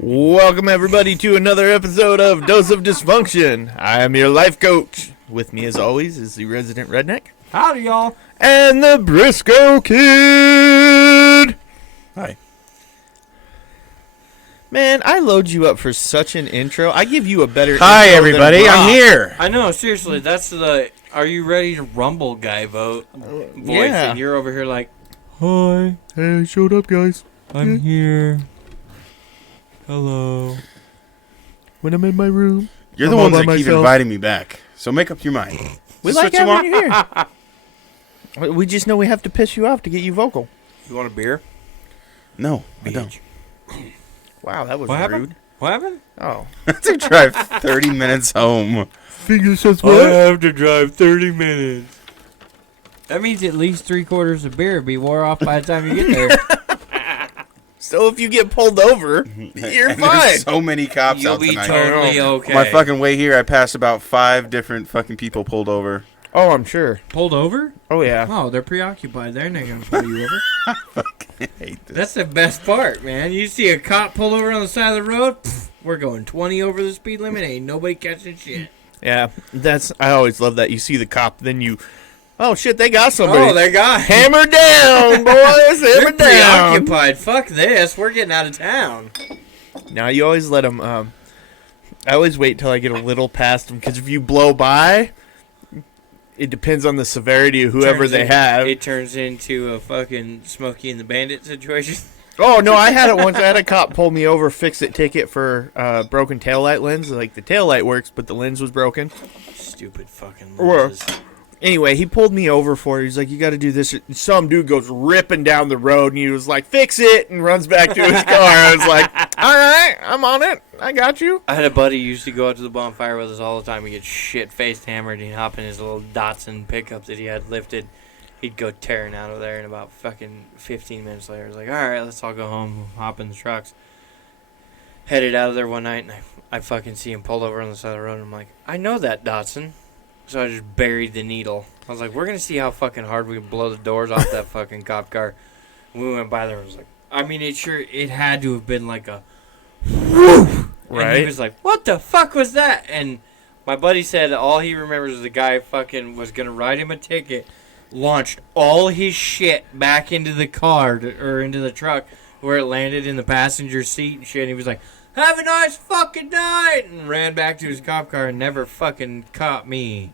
Welcome everybody to another episode of Dose of Dysfunction. I am your life coach. With me as always is the resident redneck. Howdy, y'all. And the Briscoe Kid. Hi. Man, I load you up for such an intro. I give you a better Hi, intro everybody. than I'm Brock. here. I know, seriously, that's the "Are you ready to rumble?" guy voice, yeah. and you're over here like, "Hi, Hey, showed up, guys. I'm here. Hello." When I'm in my room. You're the I'm all ones by that keep myself. inviting me back. So make up your mind. We Is this like what you having want? you here. We just know we have to piss you off to get you vocal. You want a beer? No, I don't. Wow, that was What rude. happened? What happened? Oh. To drive 30 minutes home. Finger says I have to drive 30 minutes. That means at least 3/4 of beer be wore off by the time you get there. So if you get pulled over, you're And fine. There's so many cops You'll out be tonight. totally okay. On my fucking way here, I passed about 5 different fucking people pulled over. Oh, I'm sure. Pulled over? Oh, yeah. Oh, they're preoccupied. They're not going to pull you over. I hate this. That's the best part, man. You see a cop pull over on the side of the road, pff, we're going 20 over the speed limit. Ain't nobody catching shit. Yeah, I always love that. You see the cop, then you, oh shit, they got somebody. Oh, they got Hammer down, boys, They're hammer down. preoccupied. Fuck this. We're getting out of town. Now you always let them, I always wait till I get a little past them, because if you blow by, it depends on the severity of whoever they have. It turns into a fucking Smokey and the Bandit situation. Oh, no, I had it once. I had a cop pull me over, fix-it ticket for broken taillight lens. Like, the taillight works, but the lens was broken. Stupid fucking Or- lenses. Anyway, he pulled me over for it. He's like, you got to do this. Some dude goes ripping down the road, and he was like, fix it, and runs back to his car. I was like, all right, I'm on it. I got you. I had a buddy who used to go out to the bonfire with us all the time. He'd get shit-faced hammered. He'd hop in his little Datsun pickup that he had lifted. He'd go tearing out of there, and about fucking 15 minutes later, I was like, all right, let's all go home, hop in the trucks. Headed out of there one night, and I fucking see him pulled over on the side of the road, and I'm like, I know that Datsun. So I just buried the needle. I was like, we're going to see how fucking hard we can blow the doors off that fucking cop car. We went by there, and I was like, I mean, it had to have been like a woof. And Right. he was like, what the fuck was that? And my buddy said all he remembers is the guy fucking was going to write him a ticket, launched all his shit back into the car, or into the truck, where it landed in the passenger seat and shit. And he was like, have a nice fucking night, and ran back to his cop car and never fucking caught me.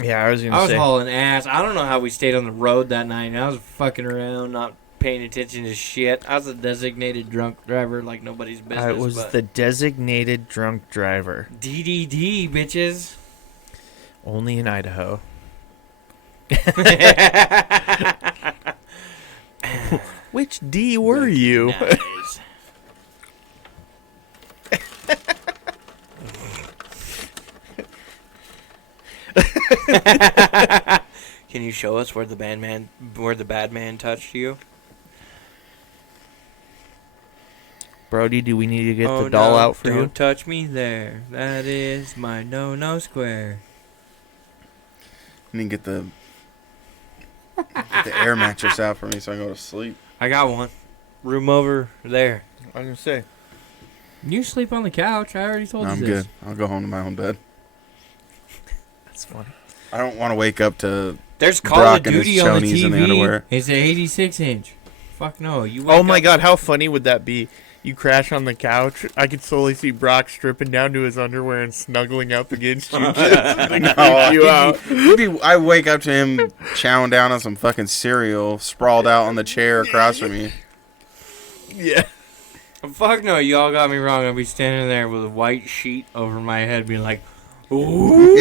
Yeah, I was going I to was say. hauling ass. I don't know how we stayed on the road that night, and I was fucking around, not paying attention to shit. I was a designated drunk driver like nobody's business. I was but the designated drunk driver. DDD, bitches. Only in Idaho. Which D were you? Nice. Can you show us where the bad man touched you? Brody, do we need to get Oh, the doll no, out for don't you? touch me there. That is my no square. And then get the air mattress out for me so I can go to sleep. I got one. Room over there. I was going to say. You sleep on the couch. I already told No, you I'm this. good. I'll go home to my own bed. That's funny. I don't want to wake up to... There's Call Brock of and his Duty on the chonies in the TV. underwear. It's an 86-inch. Fuck no. You Oh wake my up- god, how funny would that be? You crash on the couch. I could slowly see Brock stripping down to his underwear and snuggling up against you. Just to creep you out. I wake up to him chowing down on some fucking cereal, sprawled out on the chair across from me. Yeah. Fuck no. You all got me wrong. I'll be standing there with a white sheet over my head being like, ooh.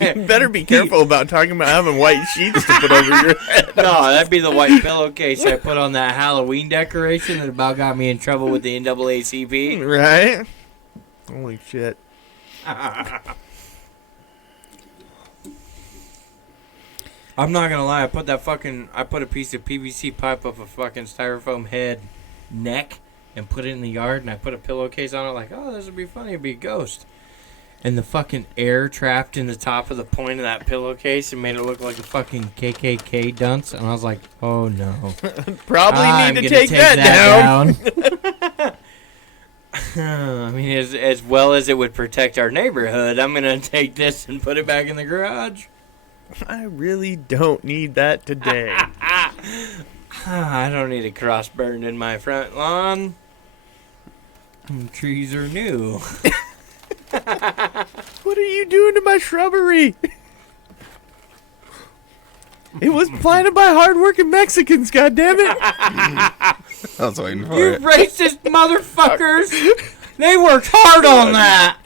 You better be careful about talking about having white sheets to put over your head. No, that'd be the white pillowcase I put on that Halloween decoration that about got me in trouble with the NAACP. Right? Holy shit. I'm not gonna lie, I put a piece of PVC pipe up a fucking styrofoam head neck and put it in the yard, and I put a pillowcase on it like, oh, this would be funny, it'd be a ghost. and the fucking air trapped in the top of the point of that pillowcase and made it look like a fucking KKK dunce. And I was like, oh no. Probably need to take that down. I mean, as well as it would protect our neighborhood, I'm going to take this and put it back in the garage. I really don't need that today. I don't need a cross burned in my front lawn. Trees are new. What are you doing to my shrubbery? It was planted by hardworking Mexicans, goddammit. I was waiting for You it. racist motherfuckers! They worked hard on that!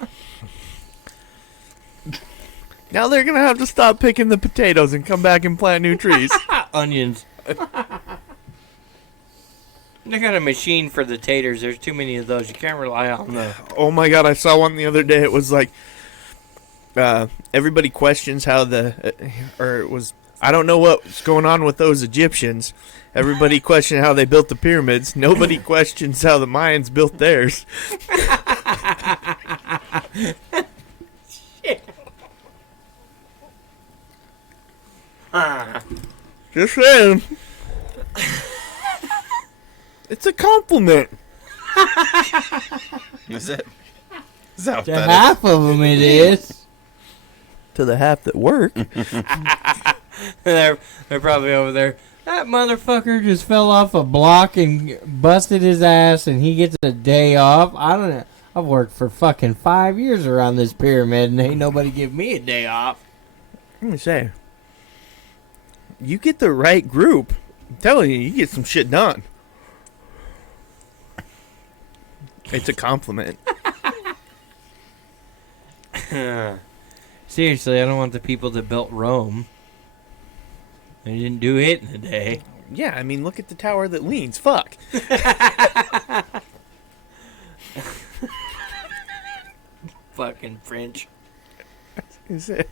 Now they're gonna have to stop picking the potatoes and come back and plant new trees. Onions. They got a machine for the taters. There's too many of those. You can't rely on the... Oh my god, I saw one the other day. It was like, everybody questions how or it was, I don't know what's going on with those Egyptians. Everybody questioned how they built the pyramids. Nobody questions how the Mayans built theirs. Shit. Just saying. It's a compliment. Is it? Is that what To that half of them it is. To the half that work. They're probably over there. That motherfucker just fell off a block and busted his ass and he gets a day off. I don't know. I've worked for fucking 5 years around this pyramid and ain't nobody give me a day off. Let me say, you get the right group. I'm telling you, you get some shit done. It's a compliment. Seriously, I don't want the people that built Rome. They didn't do it in a day. Yeah, I mean, look at the tower that leans. Fuck. Fucking French. Is it?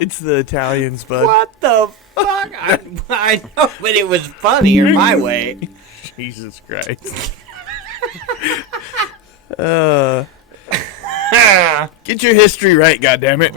It's the Italians, bud. What the fuck? I know, but it was funnier my way. Jesus Christ. Get your history right, goddammit.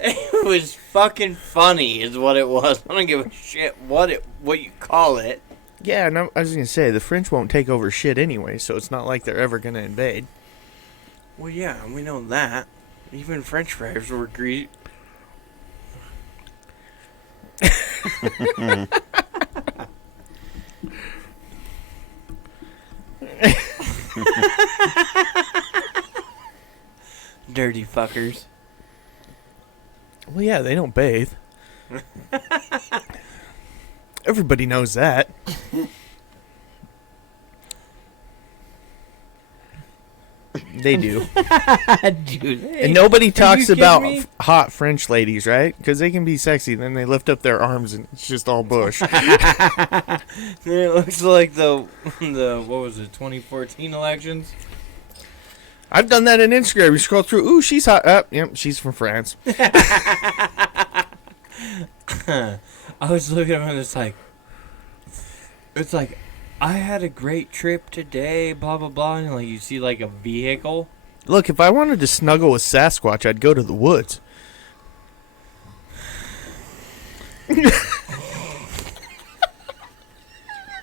It was fucking funny is what it was. I don't give a shit what you call it. Yeah, and I was going to say, the French won't take over shit anyway, so it's not like they're ever going to invade. Well, yeah, we know that. Even French fries were greasy. Dirty fuckers. Well, yeah, they don't bathe. Everybody knows that. They do. Dude, And nobody talks kidding about me? hot French ladies, right? Because they can be sexy. Then they lift up their arms and it's just all bush. It looks like the what was it, 2014 elections? I've done that on Instagram. You scroll through. Ooh, she's hot. Yep, she's from France. I was looking at him and it's like, I had a great trip today, blah, blah, blah. And like you see like a vehicle. Look, if I wanted to snuggle with Sasquatch, I'd go to the woods.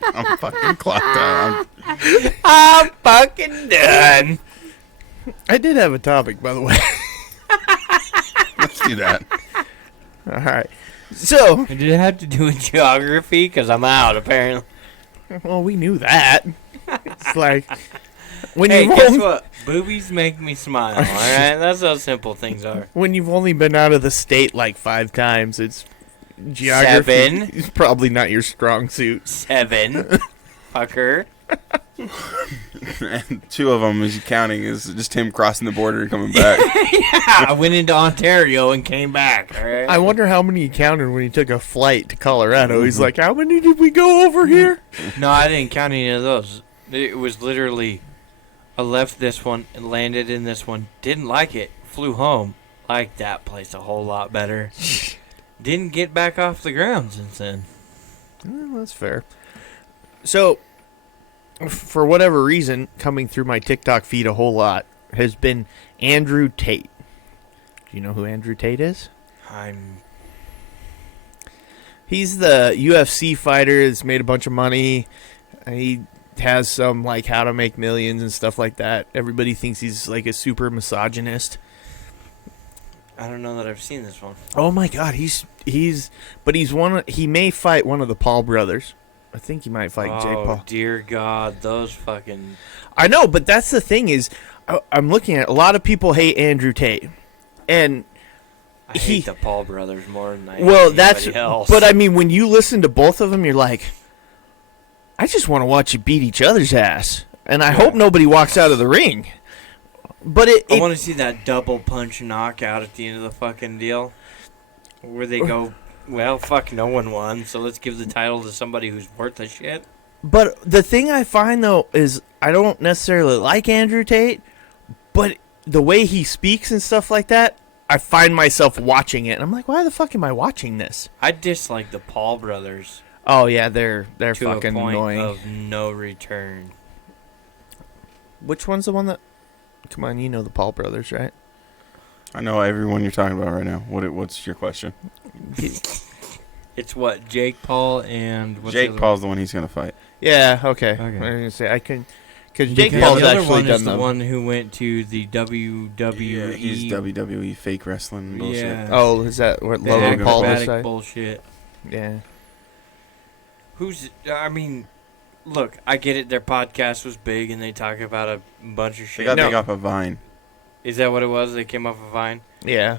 I'm fucking clocked out. I'm fucking done. I did have a topic, by the way. Let's do that. All right. So, Did it have to do with geography? Because I'm out, apparently. well, we knew that. It's like when Hey, you've guess only, what? Boobies make me smile, alright? That's how simple things are. when you've only been out of the state like 5 times, it's geography. 7. Is probably not your strong suit. 7. Fucker. And 2 of them, as you counting, is just him crossing the border and coming back. Yeah, I went into Ontario and came back, alright? I wonder how many he counted when he took a flight to Colorado. He's like, how many did we go over here? No, I didn't count any of those. It was literally I left this one and landed in this one. Didn't like it. Flew home. Liked that place a whole lot better. Didn't get back off the ground since then. Well, that's fair. So, for whatever reason, coming through my TikTok feed a whole lot has been Andrew Tate. Do you know who Andrew Tate is? He's the UFC fighter that's made a bunch of money. He has some, like, how to make millions and stuff like that. Everybody thinks he's, like, a super misogynist. I don't know that I've seen this one. Oh, my God. He may fight one of the Paul brothers. I think he might fight Jake Paul. Oh, dear God. Those fucking... I know, but that's the thing is, I'm looking at a lot of people hate Andrew Tate. And... I hate the Paul brothers more than I well, hate that's anybody else. but I mean, when you listen to both of them, you're like, I just want to watch you beat each other's ass, and I hope nobody walks out of the ring. But I want to see that double punch knockout at the end of the fucking deal, where they go, well, fuck, no one won, so let's give the title to somebody who's worth a shit. But the thing I find though is I don't necessarily like Andrew Tate, but the way he speaks and stuff like that, I find myself watching it, and I'm like, why the fuck am I watching this? I dislike the Paul brothers. Oh yeah, they're to fucking a point annoying. Of no return. Which one's the one that? Come on, you know the Paul brothers, right? I know everyone you're talking about right now. What's your question? It's what, Jake Paul and... what's Jake the other Paul's the one he's going to fight. Yeah, okay. Okay. I was gonna say I can, because one? Jake Because Paul's the other actually one done is the them. one who went to the WWE. Yeah, he's WWE fake wrestling bullshit. Yeah. Oh, is that what the Logan Paul acrobatic decided? bullshit. Yeah. I mean, look, I get it. Their podcast was big and they talk about a bunch of They shit. got No. big off a Vine. Is that what it was? They came off a Vine? Yeah.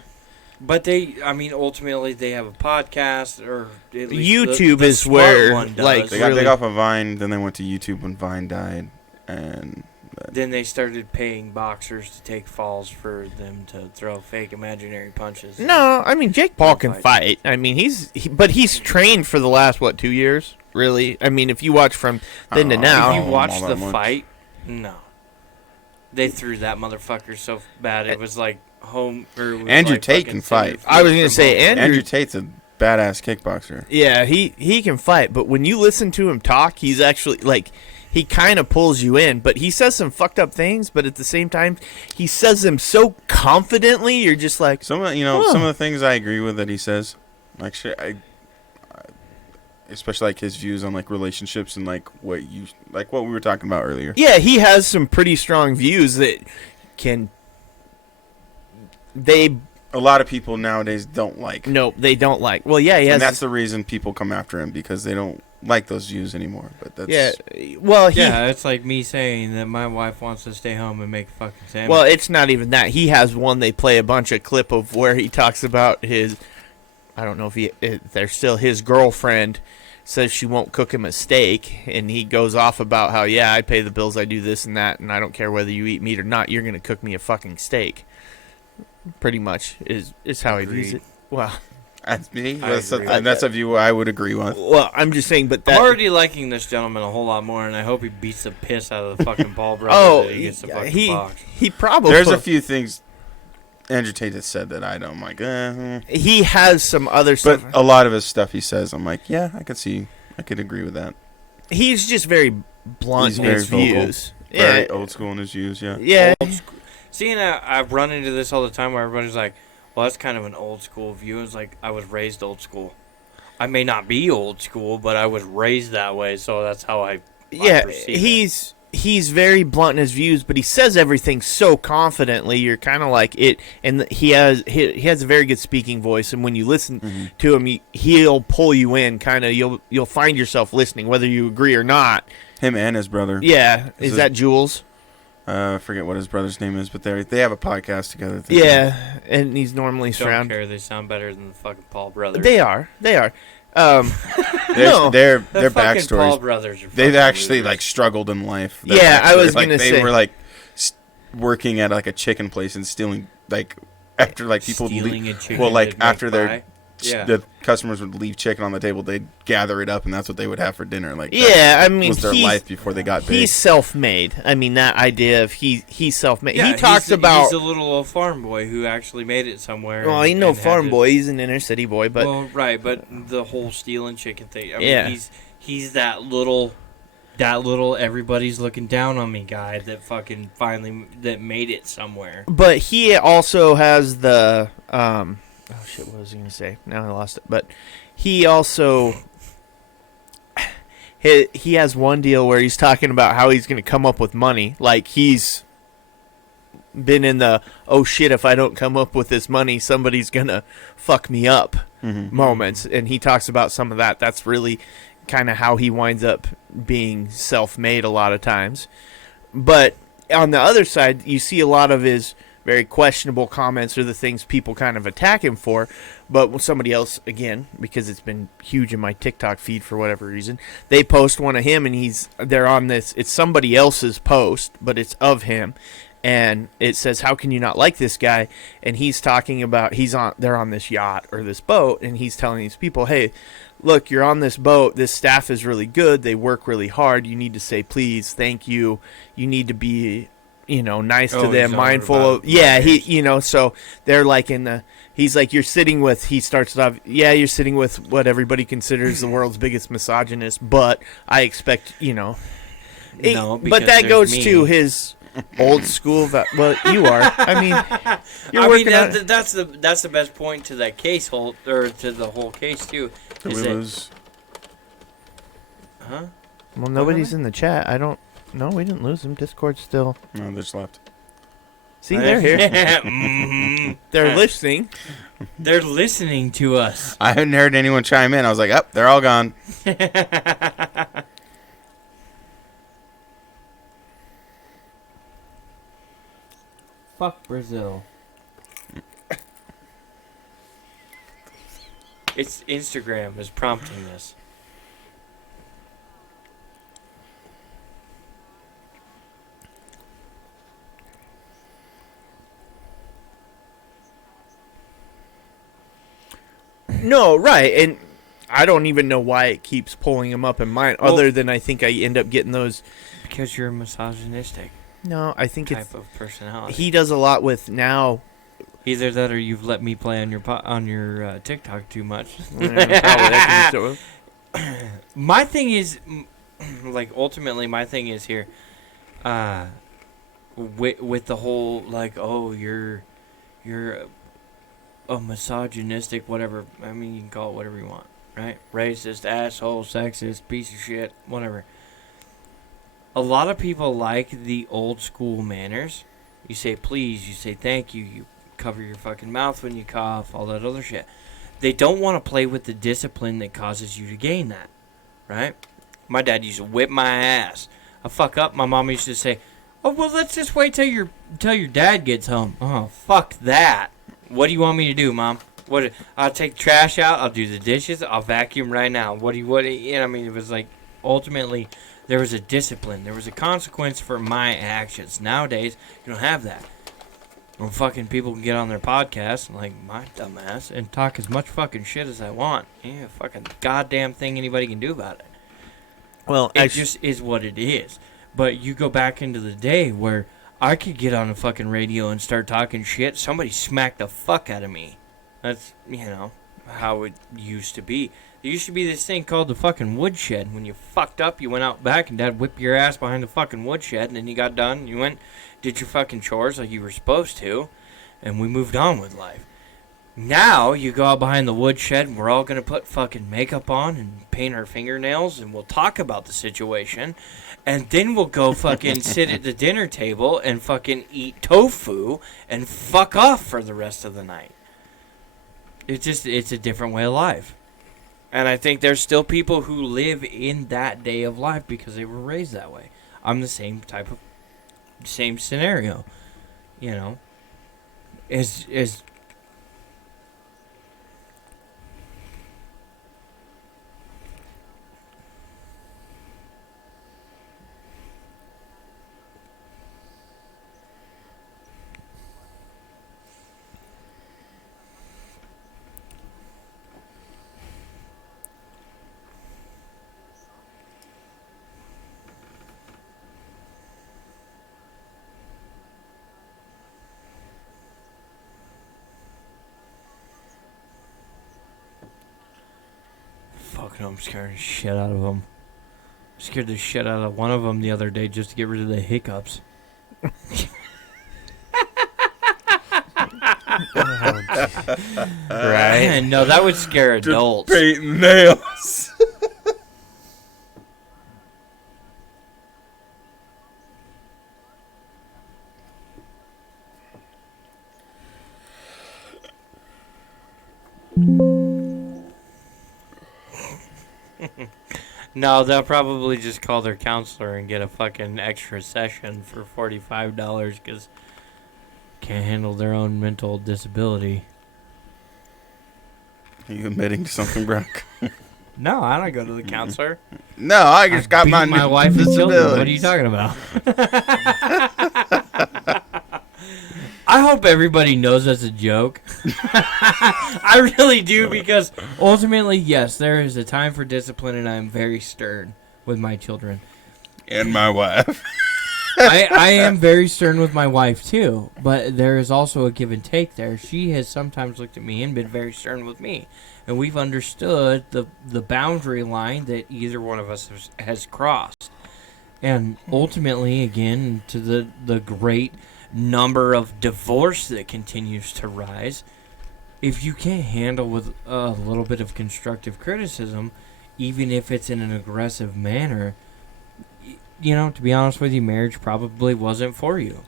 But ultimately they have a podcast, or at least YouTube the is smart where, one does. like, They got really- big off a Vine, then they went to YouTube when Vine died, and Then they started paying boxers to take falls for them to throw fake imaginary punches. No, I mean Jake Paul can Fight. fight. I mean but he's trained for the last 2 years, really. I mean, if you watch from then to Oh, now, If you all watch that the much. fight, no. They threw that motherfucker so bad it was like home. Or it was Andrew like Tate fucking can fight. I was gonna from say, home. Andrew Andrew Tate's a badass kickboxer. yeah, he can fight. But when you listen to him talk, he's actually like. He kind of pulls you in, but he says some fucked up things. But at the same time, he says them so confidently. You're just like, Some of the things I agree with that he says, like shit, especially like his views on like relationships and like what we were talking about earlier. yeah, he has some pretty strong views that can. A lot of people nowadays don't like. No, they don't like. Well, yeah, he has. And that's the reason people come after him, because they don't like those views anymore. But that's yeah. Well, Yeah, it's like me saying that my wife wants to stay home and make a fucking sandwich. Well, it's not even that. He has one. They play a bunch of clip of where he talks about his. I don't know if they're still his girlfriend. Says she won't cook him a steak, and he goes off about how I pay the bills, I do this and that, and I don't care whether you eat meat or not. You're gonna cook me a fucking steak. Pretty much is how he views it. Well, That's me. I agree. That's a view I would agree with. well, I'm just saying, but that. I'm already liking this gentleman a whole lot more, and I hope he beats the piss out of the fucking Paul brother Oh, that he gets the fucking he box. he probably. There's a few things Andrew Tate has said that I don't like. He has some other But stuff. a lot of his stuff he says, I'm like, yeah, I could agree with that. He's just very blunt He's in very his vocal. views. Very old school in his views, yeah. Yeah. Old school. Seeing I've run into this all the time where everybody's like, well, that's kind of an old school view. It's like, I was raised old school. I may not be old school, but I was raised that way, so that's how I perceive it. He's very blunt in his views, but he says everything so confidently. You're kind of like it, and he has a very good speaking voice. And when you listen to him, he'll pull you in. Kind of, you'll find yourself listening, whether you agree or not. Him and his brother. Yeah, is that Jules? I forget what his brother's name is, but they have a podcast together. Yeah, and he's normally Don't surrounded. care. They sound better than the fucking Paul brothers. They are. No. Their The fucking Paul backstories. brothers are They've fucking actually losers. like struggled in life. Yeah, I was like, gonna they say. were like working at like a chicken place and stealing like after like people stealing a chicken. well, like to make after their pie. the customers would leave chicken on the table, they'd gather it up, and that's what they would have for dinner. Like, yeah, I mean, was their life before they got big. He's self-made. I mean, that idea of he's self-made. Yeah, he talks about he's a little old farm boy who actually made it somewhere. Well, he's no farm boy. He's an inner city boy, but well, right, but the whole stealing chicken thing. I Yeah. mean, he's that little everybody's looking down on me guy that fucking finally that made it somewhere. But he also has the oh shit, what was I gonna say? Now I lost it. But he also he has one deal where he's talking about how he's gonna come up with money. Like he's been in the oh shit, if I don't come up with this money, somebody's gonna fuck me up moments. And he talks about some of that. That's really kind of how he winds up being self-made a lot of times. But on the other side, you see a lot of his very questionable comments or the things people kind of attack him for. But when somebody else, again, because it's been huge in my TikTok feed for whatever reason, they post one of him and they're on this, it's somebody else's post, but it's of him. And it says, how can you not like this guy? And he's talking about, they're on this yacht or this boat, and he's telling these people, hey, look, you're on this boat. This staff is really good. They work really hard. You need to say please, thank you. You need to be, nice to them, mindful of, so they're like he's like, he starts it off, you're sitting with what everybody considers the world's biggest misogynist, but I expect, No, but that goes to his old school. Well, you are. I mean, you're working on. That's the best point to that case or to the whole case too. Huh? Well, nobody's in the chat. No, we didn't lose them. Discord's still. No, they just left. See, they're here. They're listening. They're listening to us. I hadn't heard anyone chime in. I was like, they're all gone. Fuck Brazil. It's Instagram is prompting this. No, right, and I don't even know why it keeps pulling them up in mine, other than I think I end up getting those. Because you're misogynistic. No, I think type of personality. He does a lot with now. Either that, or you've let me play on your TikTok too much. My thing is, like, ultimately, my thing is here, with the whole like, oh, you're a misogynistic, whatever. I mean, you can call it whatever you want, right? Racist, asshole, sexist, piece of shit, whatever. A lot of people like the old school manners. You say please, you say thank you, you cover your fucking mouth when you cough, all that other shit. They don't want to play with the discipline that causes you to gain that, right? My dad used to whip my ass. I fuck up, my mom used to say, oh, well, let's just wait till your dad gets home. Oh, fuck that. What do you want me to do, Mom? I'll take the trash out, I'll do the dishes, I'll vacuum right now. I mean, it was like, ultimately, there was a discipline. There was a consequence for my actions. Nowadays, you don't have that. Or fucking people can get on their podcast, like my dumbass, and talk as much fucking shit as I want. Yeah, fucking goddamn thing anybody can do about it. Well, it just is what it is. But you go back into the day where I could get on a fucking radio and start talking shit. Somebody smacked the fuck out of me. That's, how it used to be. There used to be this thing called the fucking woodshed. When you fucked up, you went out back and Dad whipped your ass behind the fucking woodshed, and then you got done. You went, did your fucking chores like you were supposed to, and we moved on with life. Now, you go out behind the woodshed, and we're all going to put fucking makeup on and paint our fingernails, and we'll talk about the situation, and then we'll go fucking sit at the dinner table and fucking eat tofu and fuck off for the rest of the night. It's a different way of life. And I think there's still people who live in that day of life because they were raised that way. I'm the same scenario, As fucking, I'm scaring the shit out of them. Scared the shit out of one of them the other day just to get rid of the hiccups. Right? No, that would scare adults. Painting nails. No, they'll probably just call their counselor and get a fucking extra session for $45 because can't handle their own mental disability. Are you admitting to something, Brock? No, I don't go to the counselor. No, I just got Beat my my wife and children. What are you talking about? I hope everybody knows that's a joke. I really do, because ultimately, yes, there is a time for discipline, and I'm very stern with my children. And my wife. I am very stern with my wife, too, but there is also a give and take there. She has sometimes looked at me and been very stern with me, and we've understood the boundary line that either one of us has crossed. And ultimately, again, to the great number of divorce that continues to rise, if you can't handle with a little bit of constructive criticism, even if it's in an aggressive manner, you know, to be honest with you, marriage probably wasn't for you.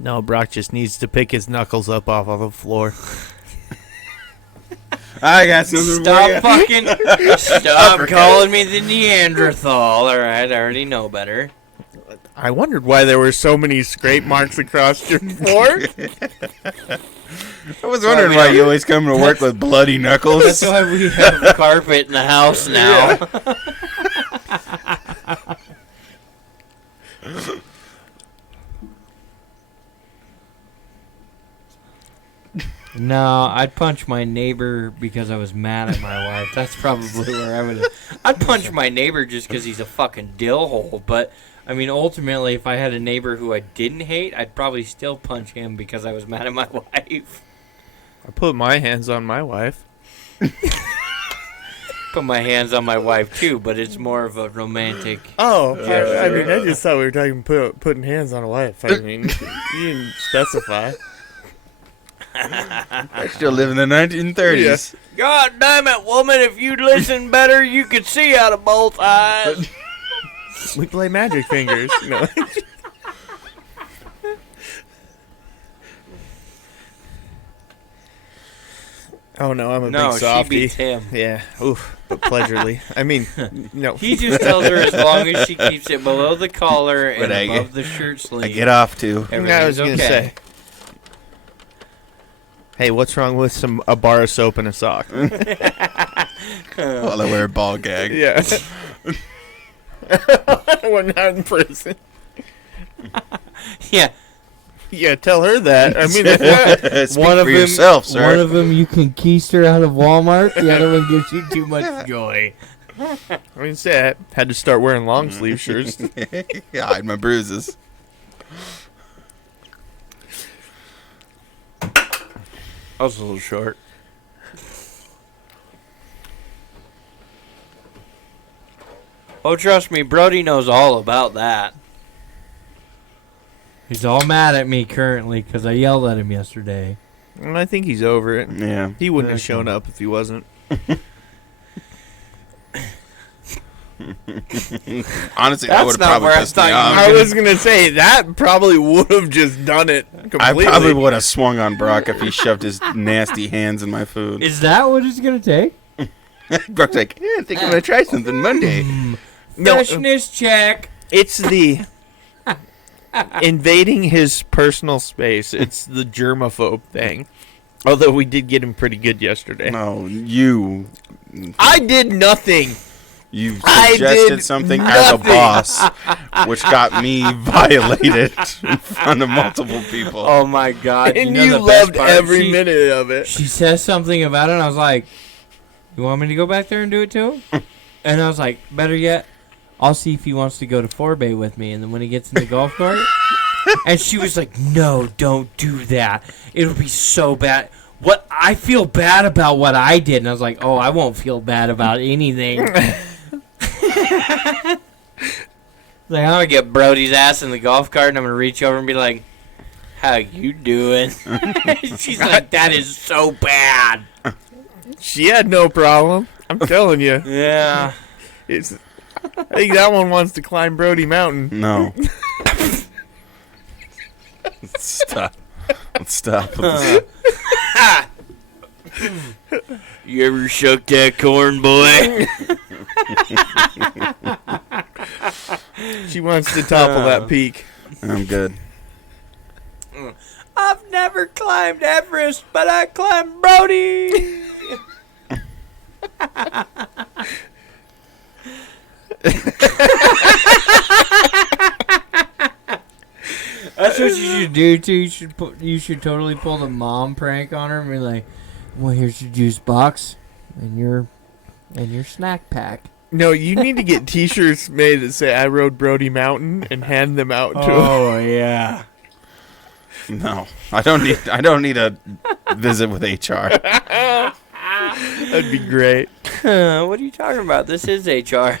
No, Brock just needs to pick his knuckles up off of the floor. I got something Stop fucking... Stop calling me the Neanderthal. Alright, I already know better. I wondered why there were so many scrape marks across your floor. I was wondering why you always come to work with bloody knuckles. That's why we have carpet in the house now. No, I'd punch my neighbor because I was mad at my wife. That's probably where I would. I'd punch my neighbor just because he's a fucking dillhole. But I mean, ultimately, if I had a neighbor who I didn't hate, I'd probably still punch him because I was mad at my wife. I put my hands on my wife. Put my hands on my wife too, but it's more of a romantic. Oh, I mean, I just thought we were talking putting hands on a wife. I mean, you didn't specify. I still live in the 1930s. Yeah. God damn it, woman! If you'd listen better, you could see out of both eyes. We play magic fingers. No. Oh no, I'm a big softie. She beats him. Yeah, oof, but pleasurely. I mean, no. He just tells her as long as she keeps it below the collar and above the shirt sleeve. I get off too. I was gonna say. Hey, what's wrong with a bar of soap and a sock? While I wear a ball gag. Yeah. We're not in prison. Yeah. Yeah, tell her that. I mean, Speak for yourself, sir. One of them you can keister out of Walmart. The other one gives you too much joy. I mean, say I had to start wearing long sleeve shirts. Yeah, hide my bruises. I was a little short. Oh, trust me, Brody knows all about that. He's all mad at me currently because I yelled at him yesterday. Well, I think he's over it. Yeah. He wouldn't have shown up if he wasn't. Honestly, I would have probably pissed me off. I was going to say, that probably would have just done it completely. I probably would have swung on Brock if he shoved his nasty hands in my food. Is that what it's going to take? Brock's like, yeah, I think I'm going to try something Monday. Freshness check. It's the invading his personal space. It's the germaphobe thing. Although we did get him pretty good yesterday. No, you. I did nothing. You suggested something as a boss, which got me violated in front of multiple people. Oh my God! And you you loved every minute of it. She says something about it, and I was like, "You want me to go back there and do it too?" And I was like, "Better yet, I'll see if he wants to go to Forbay with me. And then when he gets in the golf cart, and she was like, no, don't do that. It'll be so bad. What I feel bad about what I did. And I was like, oh, I won't feel bad about anything. Like, I'm going to get Brody's ass in the golf cart, and I'm going to reach over and be like, how you doing? She's like, that is so bad. She had no problem. I'm telling you. Yeah. I think that one wants to climb Brody Mountain. No. Stop. Let's stop with this. You ever shook that corn, boy? She wants to topple that peak. I'm good. I've never climbed Everest, but I climbed Brody. That's what you should do too. You should totally pull the mom prank on her and be like, "Well, here's your juice box and your snack pack." No, you need to get T-shirts made that say "I rode Brody Mountain" and hand them out to him. Oh yeah. No, I don't need a visit with HR. That'd be great. What are you talking about? This is HR.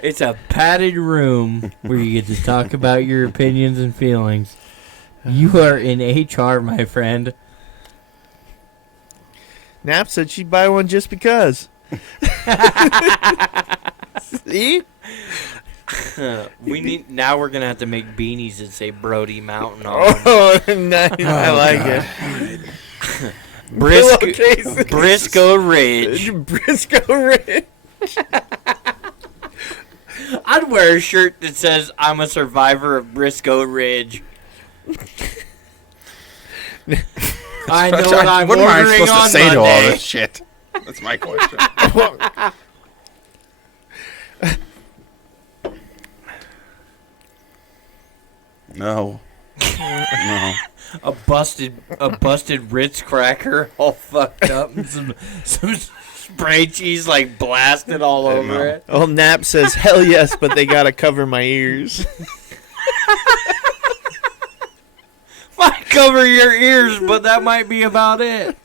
It's a padded room where you get to talk about your opinions and feelings. You are in HR, my friend. Nap said she'd buy one just because. See? Now we're gonna have to make beanies that say Brody Mountain on them. Oh, nice. I like it. Briscoe Ridge. Briscoe Ridge. I'd wear a shirt that says I'm a survivor of Briscoe Ridge. I know what I'm What am I ordering supposed on to say Monday. to all this shit? That's my question. No. No. A busted Ritz cracker all fucked up and some spray cheese like blasted all over it. Oh, Nap says, hell yes, but they gotta cover my ears. Might cover your ears, but that might be about it.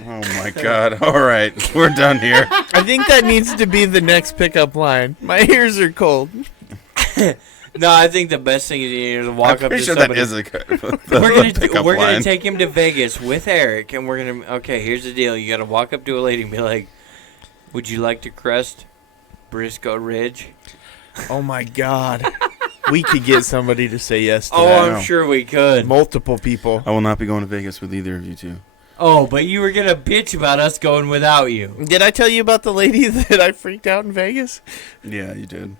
Oh my god. All right. We're done here. I think that needs to be the next pickup line. My ears are cold. No, I think the best thing is to walk up to sure somebody. that is a good We're gonna take him to Vegas with Eric, and we're gonna. Okay, here's the deal. You gotta walk up to a lady and be like, "Would you like to crest Briscoe Ridge?" Oh my god. We could get somebody to say yes to Oh, that. I'm sure we could. Multiple people. I will not be going to Vegas with either of you two. Oh, but you were gonna bitch about us going without you. Did I tell you about the lady that I freaked out in Vegas? Yeah, you did.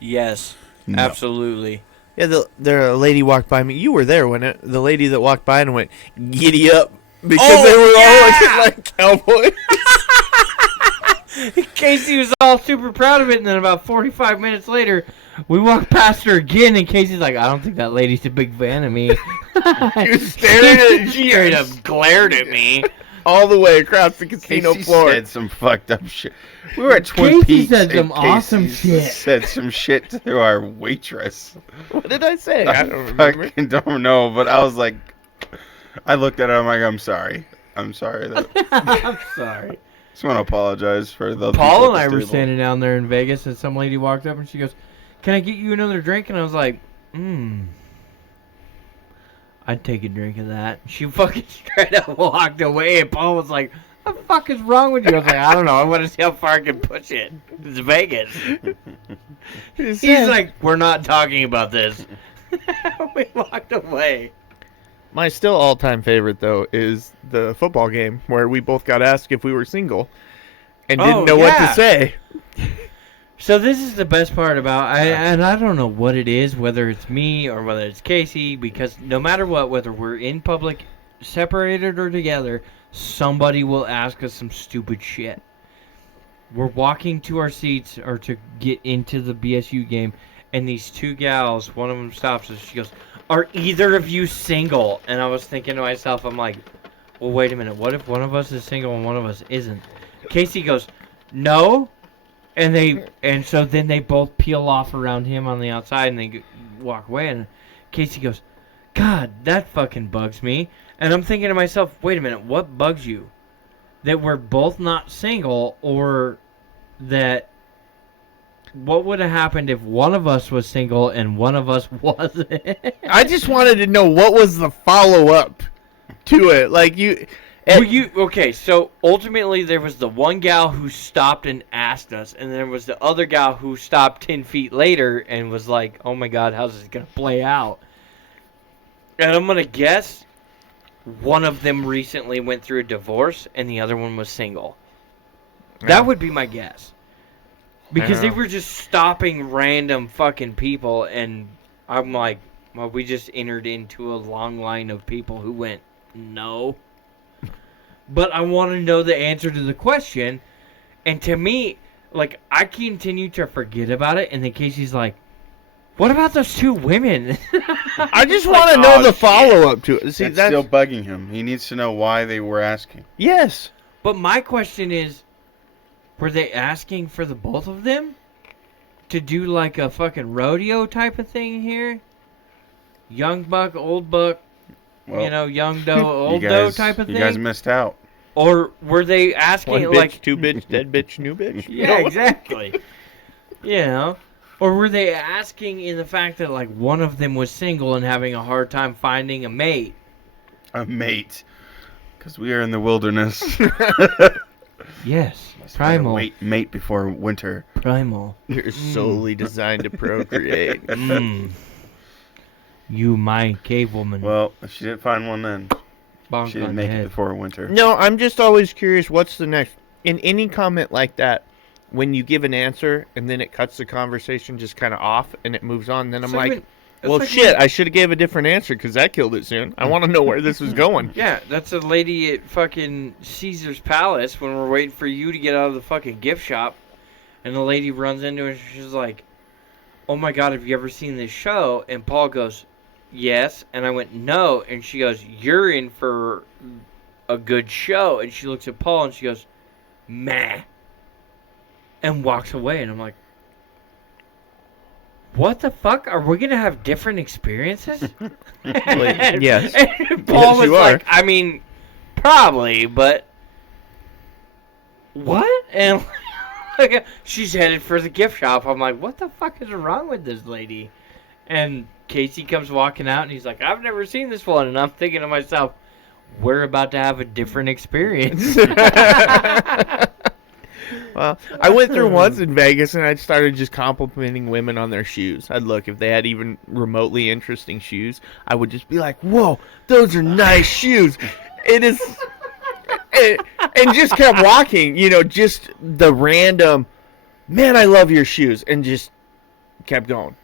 Yes, No. absolutely. Yeah, the lady walked by me. You were there when the lady that walked by and went, giddy up. Because they were all looking like cowboys. Casey was all super proud of it, and then about 45 minutes later, we walked past her again, and Casey's like, I don't think that lady's a big fan of me. She was staring at She straight up glared at me. all the way across the casino Casey floor. said some fucked up shit. We were at Twin Casey Peaks. said and some awesome Casey shit. Said some shit to our waitress. What did I say? I don't I remember. fucking don't know, but I was like, I looked at her. I'm like, I'm sorry. I'm sorry. I'm sorry. Just want to apologize for the. Paul and I were standing down there in Vegas, and some lady walked up and she goes, "Can I get you another drink?" And I was like, I'd take a drink of that. She fucking straight up walked away, and Paul was like, "What the fuck is wrong with you?" I was like, "I don't know. I want to see how far I can push it. It's Vegas." He's like, "We're not talking about this." We walked away. My still all-time favorite, though, is the football game where we both got asked if we were single and didn't know what to say. So this is the best part about, and I don't know what it is, whether it's me or whether it's Casey, because no matter what, whether we're in public, separated or together, somebody will ask us some stupid shit. We're walking to our seats or to get into the BSU game, and these two gals, one of them stops us. She goes, are either of you single? And I was thinking to myself, I'm like, well, wait a minute. What if one of us is single and one of us isn't? Casey goes, no. And so then they both peel off around him on the outside and they walk away. And Casey goes, God, that fucking bugs me. And I'm thinking to myself, wait a minute, what bugs you? That we're both not single, or that what would have happened if one of us was single and one of us wasn't? I just wanted to know what was the follow-up to it. Like, okay, so ultimately there was the one gal who stopped and asked us, and there was the other gal who stopped 10 feet later and was like, oh my God, how's this going to play out? And I'm going to guess one of them recently went through a divorce and the other one was single. Yeah. That would be my guess. Because they were just stopping random fucking people, and I'm like, well, we just entered into a long line of people who went, no. But I want to know the answer to the question. And to me, like, I continue to forget about it. And then Casey's like, what about those two women? I just want to know the follow-up to it. See, that's still bugging him. He needs to know why they were asking. Yes. But my question is, were they asking for the both of them? To do like a fucking rodeo type of thing here? Young buck, old buck. Well, young doe, old doe type of thing. You guys missed out. Or were they asking one bitch, like 2 bitch, dead bitch, new bitch? Yeah, exactly. Or were they asking in the fact that like one of them was single and having a hard time finding a mate? A mate, because we are in the wilderness. Yes, primal. Wait, mate before winter. Primal. You're solely designed to procreate. You, my cave woman. Well, if she didn't find one then, Bonk she didn't on make the it head. before winter. No, I'm just always curious, what's the next? In any comment like that, when you give an answer and then it cuts the conversation just kind of off and it moves on, then I'm like, well, shit, I should have gave a different answer because that killed it soon. I want to know where this was going. Yeah, that's a lady at fucking Caesar's Palace when we're waiting for you to get out of the fucking gift shop. And the lady runs into her and she's like, oh my God, have you ever seen this show? And Paul goes, yes. And I went, no. And she goes, you're in for a good show. And she looks at Paul and she goes, meh. And walks away. And I'm like, what the fuck? Are we going to have different experiences? Yes. And Paul Yes, was like, I mean, probably, but what? And she's headed for the gift shop. I'm like, what the fuck is wrong with this lady? And Casey comes walking out and he's like, I've never seen this one. And I'm thinking to myself, we're about to have a different experience. Well, I went through once in Vegas and I started just complimenting women on their shoes. I'd look if they had even remotely interesting shoes. I would just be like, whoa, those are nice shoes. It is... and just kept walking, just the random, man, I love your shoes, and just kept going,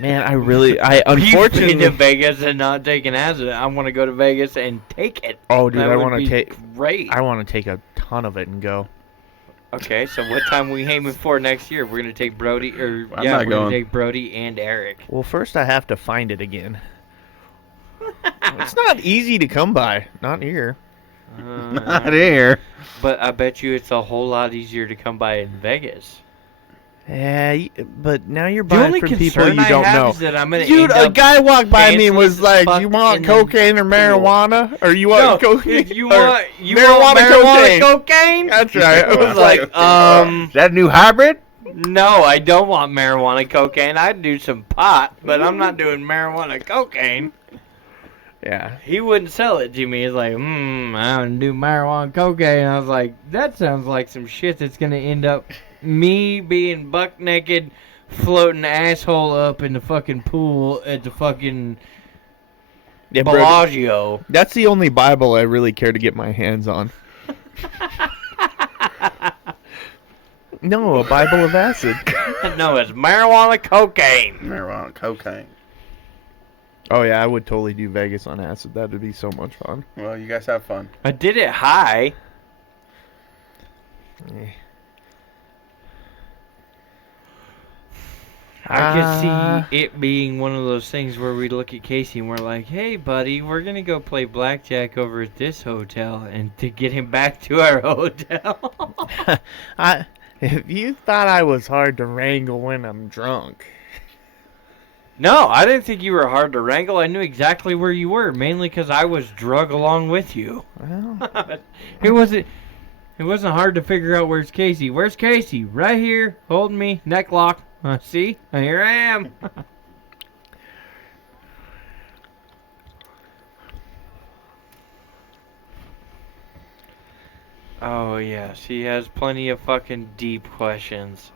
Man, I unfortunately You've been to Vegas and not taken acid. I want to go to Vegas and take it. Oh, dude, That I would want to be take. great. I want to take a ton of it and go. Okay, so what time we aiming for next year? We're gonna take Brody, I'm not we're going. gonna take Brody and Eric. Well, first I have to find it again. It's not easy to come by. Not here. Not here. But I bet you it's a whole lot easier to come by in Vegas. Yeah, but now you're The buying only from people concern you I don't have know. is that I'm gonna Dude, end a up guy walked by me and was pantsless like, fucked "You want in the cocaine or pool." marijuana, or you want cocaine? If you or want marijuana cocaine? That's right. I was like, Is that a new hybrid? No, I don't want marijuana cocaine. I'd do some pot, but I'm not doing marijuana cocaine. yeah. He wouldn't sell it to me. He's like, I don't do marijuana cocaine. I was like, that sounds like some shit that's gonna end up me being buck naked, floating asshole up in the fucking pool at the fucking Bellagio. That's the only Bible I really care to get my hands on. No, a Bible of acid. No, it's marijuana cocaine. Marijuana, cocaine. Oh yeah, I would totally do Vegas on acid. That would be so much fun. Well, you guys have fun. I did it high. I could see it being one of those things where we look at Casey and we're like, hey, buddy, we're going to go play blackjack over at this hotel and to get him back to our hotel. If you thought I was hard to wrangle when I'm drunk. No, I didn't think you were hard to wrangle. I knew exactly where you were, mainly because I was drug along with you. Well, It wasn't hard to figure out where's Casey. Where's Casey? Right here, holding me, neck lock. See? Here I am. Oh, yes. He has plenty of fucking deep questions.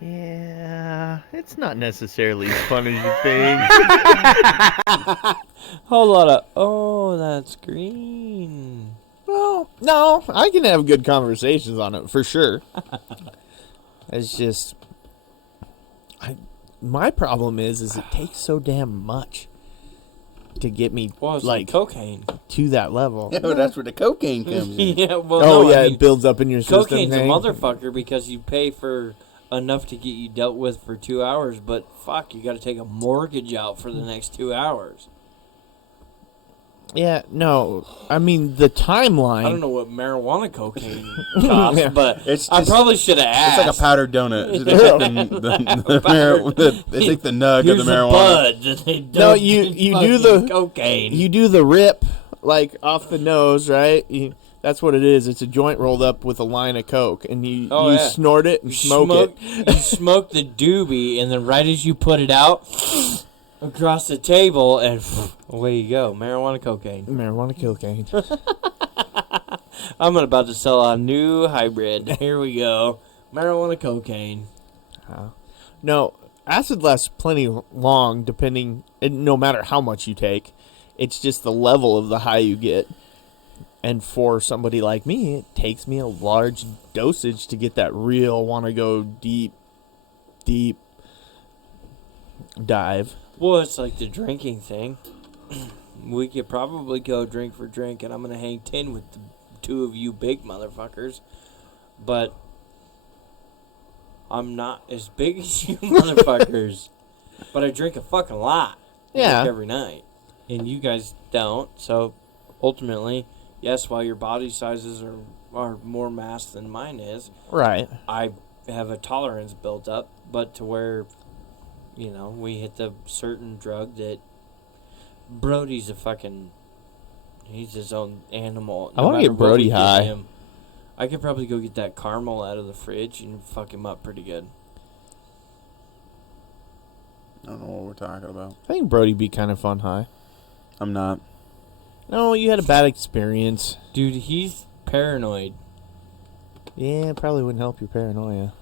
yeah, it's not necessarily as fun as you think. Whole lot of, oh, that's green. Well, no, I can have good conversations on it for sure. It's just, my problem is it takes so damn much to get me Well, it's like cocaine. to that level. Yeah, but that's where the cocaine comes in. Yeah, well, Oh no, yeah, I mean, it builds up in your system. cocaine's a thing. motherfucker because you pay for enough to get you dealt with for 2 hours, but fuck, you got to take a mortgage out for the next 2 hours. Yeah, no, I mean the timeline. I don't know what marijuana cocaine costs, Yeah. but It's I just- probably should have asked. It's like a powdered donut. They take the nug Here's of the a marijuana. bud that they No, dunk you in do fucking the- cocaine. You do the rip like off the nose, right? That's what it is. It's a joint rolled up with a line of coke, and you Yeah. snort it and smoke it. You smoke the doobie, and then right as you put it out across the table, and away you go, marijuana cocaine. Marijuana cocaine. I'm about to sell a new hybrid. Here we go, marijuana cocaine. No, acid lasts plenty long, no matter how much you take. It's just the level of the high you get. And for somebody like me, it takes me a large dosage to get that real want to go deep dive. Well, it's like the drinking thing. We could probably go drink for drink, and I'm gonna hang 10 with the two of you big motherfuckers. But I'm not as big as you motherfuckers. But I drink a fucking lot. I Yeah. drink every night. And you guys don't. So ultimately, yes, while your body sizes are more mass than mine is, Right. I have a tolerance built up, but to where, we hit the certain drug that Brody's he's his own animal. I wanna matter get what Brody we give high. him, I could probably go get that caramel out of the fridge and fuck him up pretty good. I don't know what we're talking about. I think Brody'd be kind of fun high. I'm not. No, you had a bad experience. Dude, he's paranoid. Yeah, it probably wouldn't help your paranoia.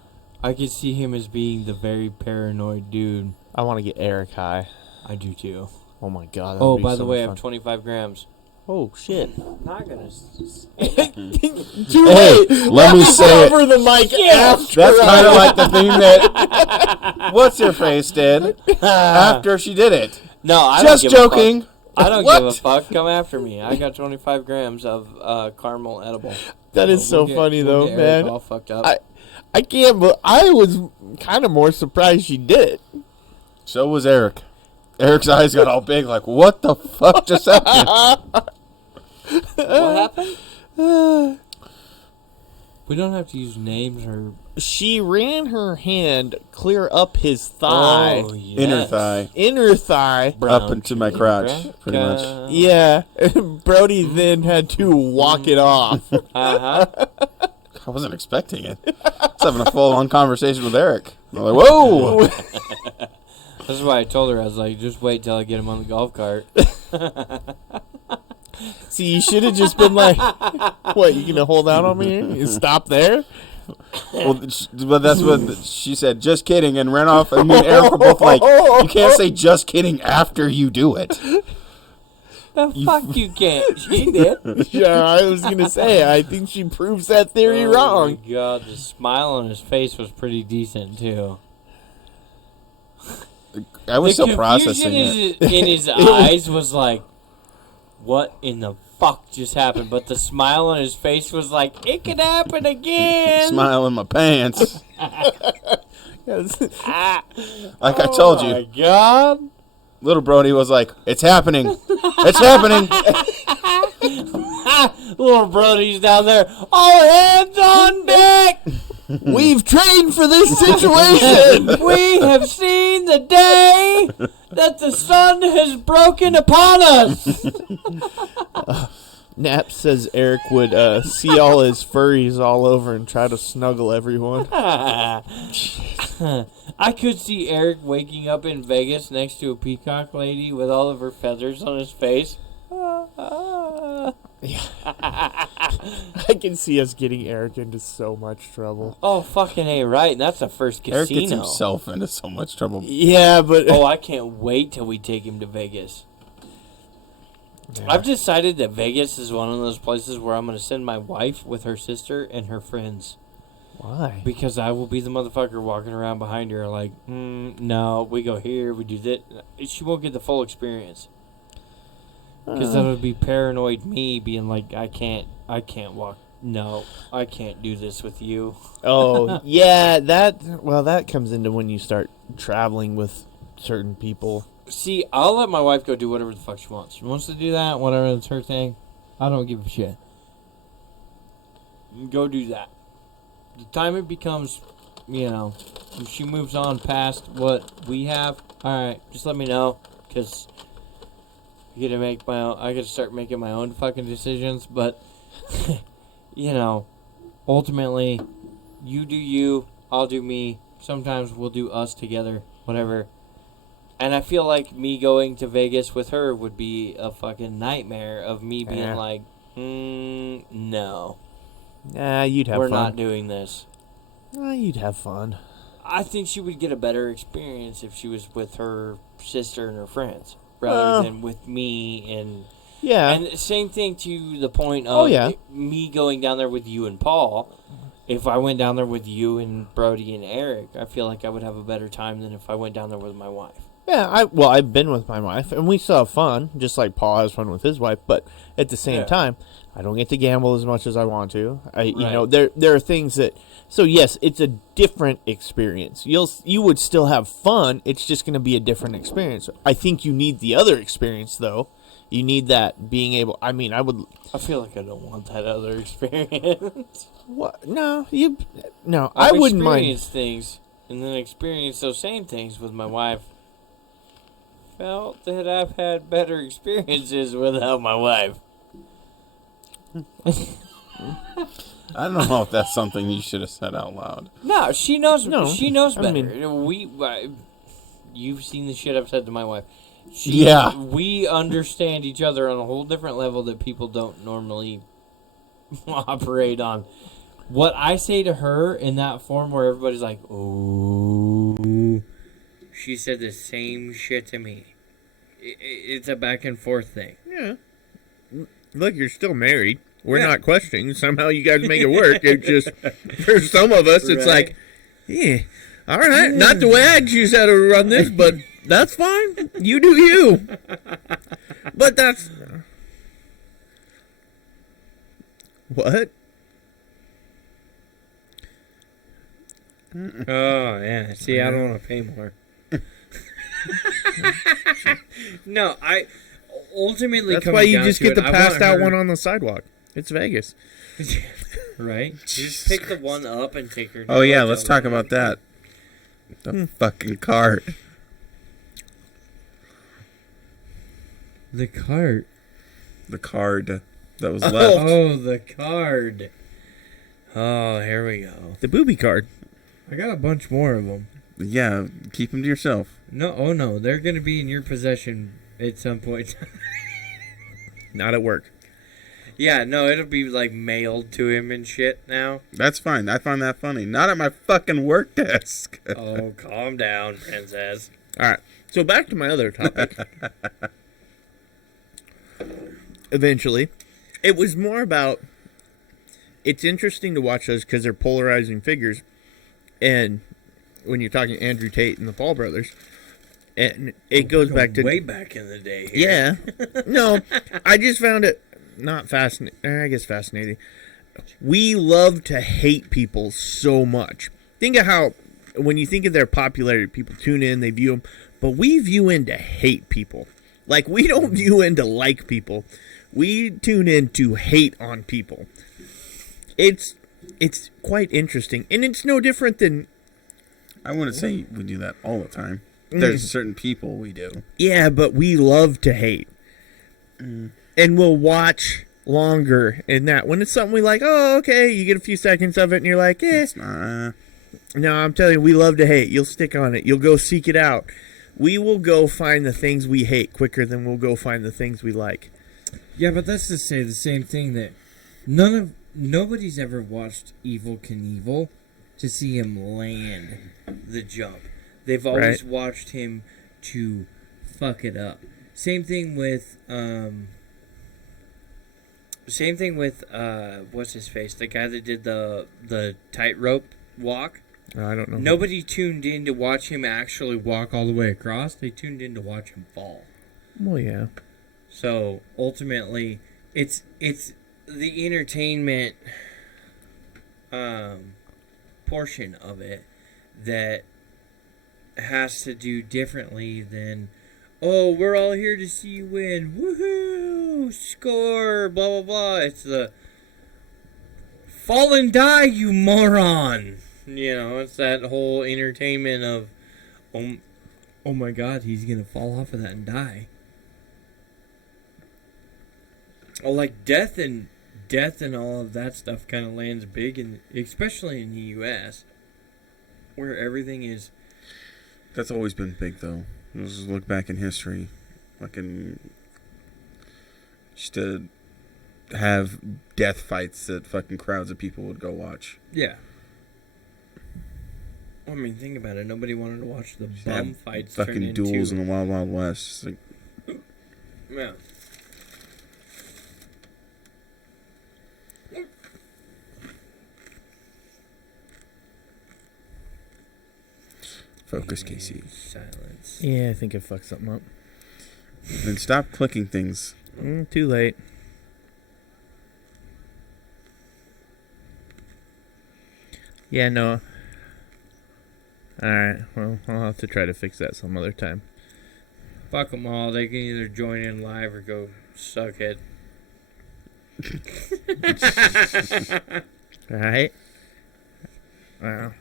I could see him as being the very paranoid dude. I want to get Eric high. I do too. Oh my god. Oh, by the way, I have 25 grams. Oh shit. Not gonna. Too Hey, late. let me say it. Cover the mic after. That's kind of like the thing that what's her face did after she did it. No, I Just don't give joking. A fuck. I don't What? give a fuck. Come after me. I got 25 grams of caramel edible. That is so We'll get- funny we'll though, get Eric man. all fucked up. I can't. But I was kind of more surprised she did it. So was Eric. Eric's eyes got all big, like, what the fuck just happened? What happened? We don't have to use names or. She ran her hand clear up his thigh, Oh, yes. Inner thigh. inner thigh. Up into my crotch, pretty much. Yeah, Brody then had to walk it off. Uh-huh. I wasn't expecting it. I was having a full-on conversation with Eric. I'm like, whoa! That's why I told her, I was like, just wait till I get him on the golf cart. See, you should have just been like, "What? You gonna hold out on me and stop there?" Well, but that's what she said. Just kidding, and ran off. And me and Eric were both like, you can't say just kidding after you do it. The fuck you can't. She did. Yeah, I was gonna say. I think she proves that theory wrong. Oh my god, the smile on his face was pretty decent too. I was The still processing confusion it. in his eyes was like, what in the fuck just happened? But the smile on his face was like, it could happen again. Smile in my pants. Like I told you. Oh my God. Little Brody was like, it's happening. It's happening. Little Brody's down there. All hands on deck. We've trained for this situation. We have seen the day that the sun has broken upon us. Nap says Eric would see all his furries all over and try to snuggle everyone. I could see Eric waking up in Vegas next to a peacock lady with all of her feathers on his face. I can see us getting Eric into so much trouble. Oh, fucking A, right. And that's the first casino. Eric gets himself into so much trouble. Yeah, but... Oh, I can't wait till we take him to Vegas. Yeah. I've decided that Vegas is one of those places where I'm going to send my wife with her sister and her friends. Why? Because I will be the motherfucker walking around behind her like, no, we go here, we do that. She won't get the full experience. Because that would be paranoid me being like, I can't walk. No, I can't do this with you. Oh, yeah, that comes into when you start traveling with certain people. See, I'll let my wife go do whatever the fuck she wants. She wants to do that, whatever, that's her thing. I don't give a shit. Go do that. The time it becomes, if she moves on past what we have, alright, just let me know, because I gotta start making my own fucking decisions, but, ultimately, you do you, I'll do me, sometimes we'll do us together, whatever. And I feel like me going to Vegas with her would be a fucking nightmare of me being like, no. Nah, you'd have fun. We're not doing this. You'd have fun. I think she would get a better experience if she was with her sister and her friends rather than with me and... Yeah. And same thing to the point of me going down there with you and Paul. If I went down there with you and Brody and Eric, I feel like I would have a better time than if I went down there with my wife. Yeah, I've been with my wife, and we still have fun, just like Paul has fun with his wife, but at the same time, I don't get to gamble as much as I want to. There are things that... So, yes, it's a different experience. You would still have fun, it's just going to be a different experience. I think you need the other experience, though. You need that being able... I feel like I don't want that other experience. What? No, I wouldn't mind... I've experienced things, and then experienced those same things with my wife. Felt that I've had better experiences without my wife. I don't know if that's something you should have said out loud. No, she knows. No, she knows better. You've seen the shit I've said to my wife. We understand each other on a whole different level that people don't normally operate on. What I say to her in that form where everybody's like, "Oh," she said the same shit to me. It's a back and forth thing. Yeah. Look, you're still married. We're not questioning. Somehow you guys make it work. It's just, for some of us, it's like, yeah, all right. Not the way I choose how to run this, but that's fine. You do you. But that's... What? Oh, yeah. See, I don't want to pay more. No, I ultimately... That's why you just get the passed out one on the sidewalk. It's Vegas. Right? Just pick the one up and take her... Oh, yeah, let's talk about that. The fucking cart. The cart? The card that was left. Oh, the card. Oh, here we go. The booby card. I got a bunch more of them. Yeah, keep them to yourself. No, they're going to be in your possession at some point. Not at work. Yeah, no, it'll be like mailed to him and shit now. That's fine. I find that funny. Not at my fucking work desk. Oh, calm down, princess. All right. So back to my other topic. Eventually. It was more about... It's interesting to watch those because they're polarizing figures. And when you're talking Andrew Tate and the Paul brothers, And it goes back to way back in the day. Here. Yeah. No, I just found it not fascinating. I guess fascinating. We love to hate people so much. Think of how, when you think of their popularity, people tune in, they view them, but we view in to hate people. Like, we don't view in to like people. We tune in to hate on people. It's quite interesting, and it's no different than... I wouldn't say we do that all the time. There's certain people we do. Yeah, but we love to hate. And we'll watch longer in that. When it's something we like, oh, okay, you get a few seconds of it, and you're like, eh. It's not... No, I'm telling you, we love to hate. You'll stick on it. You'll go seek it out. We will go find the things we hate quicker than we'll go find the things we like. Yeah, but that's to say the same thing that nobody's ever watched Evel Knievel to see him land the jump. They've always watched him to fuck it up. Same thing with what's his face? The guy that did the tightrope walk. I don't know. Nobody tuned in to watch him actually walk all the way across. They tuned in to watch him fall. Well, yeah. So ultimately, it's the entertainment portion of it that has to do differently than, oh, we're all here to see you win, woohoo, score, blah blah blah. It's the fall and die, you moron. You know, it's that whole entertainment of, oh my God, he's gonna fall off of that and die. Well, like death and all of that stuff kind of lands big, especially in the U.S., where everything is. That's always been big, though. Just look back in history, just to have death fights that fucking crowds of people would go watch. Yeah. I mean, think about it. Nobody wanted to watch the bum fights. Fucking duels in the Wild Wild West. Like, yeah. focus, Casey. Silence. Yeah, I think I fucked something up. Then stop clicking things. Too late. Yeah, no. Alright, well, I'll have to try to fix that some other time. Fuck them all. They can either join in live or go suck it. Alright? Wow.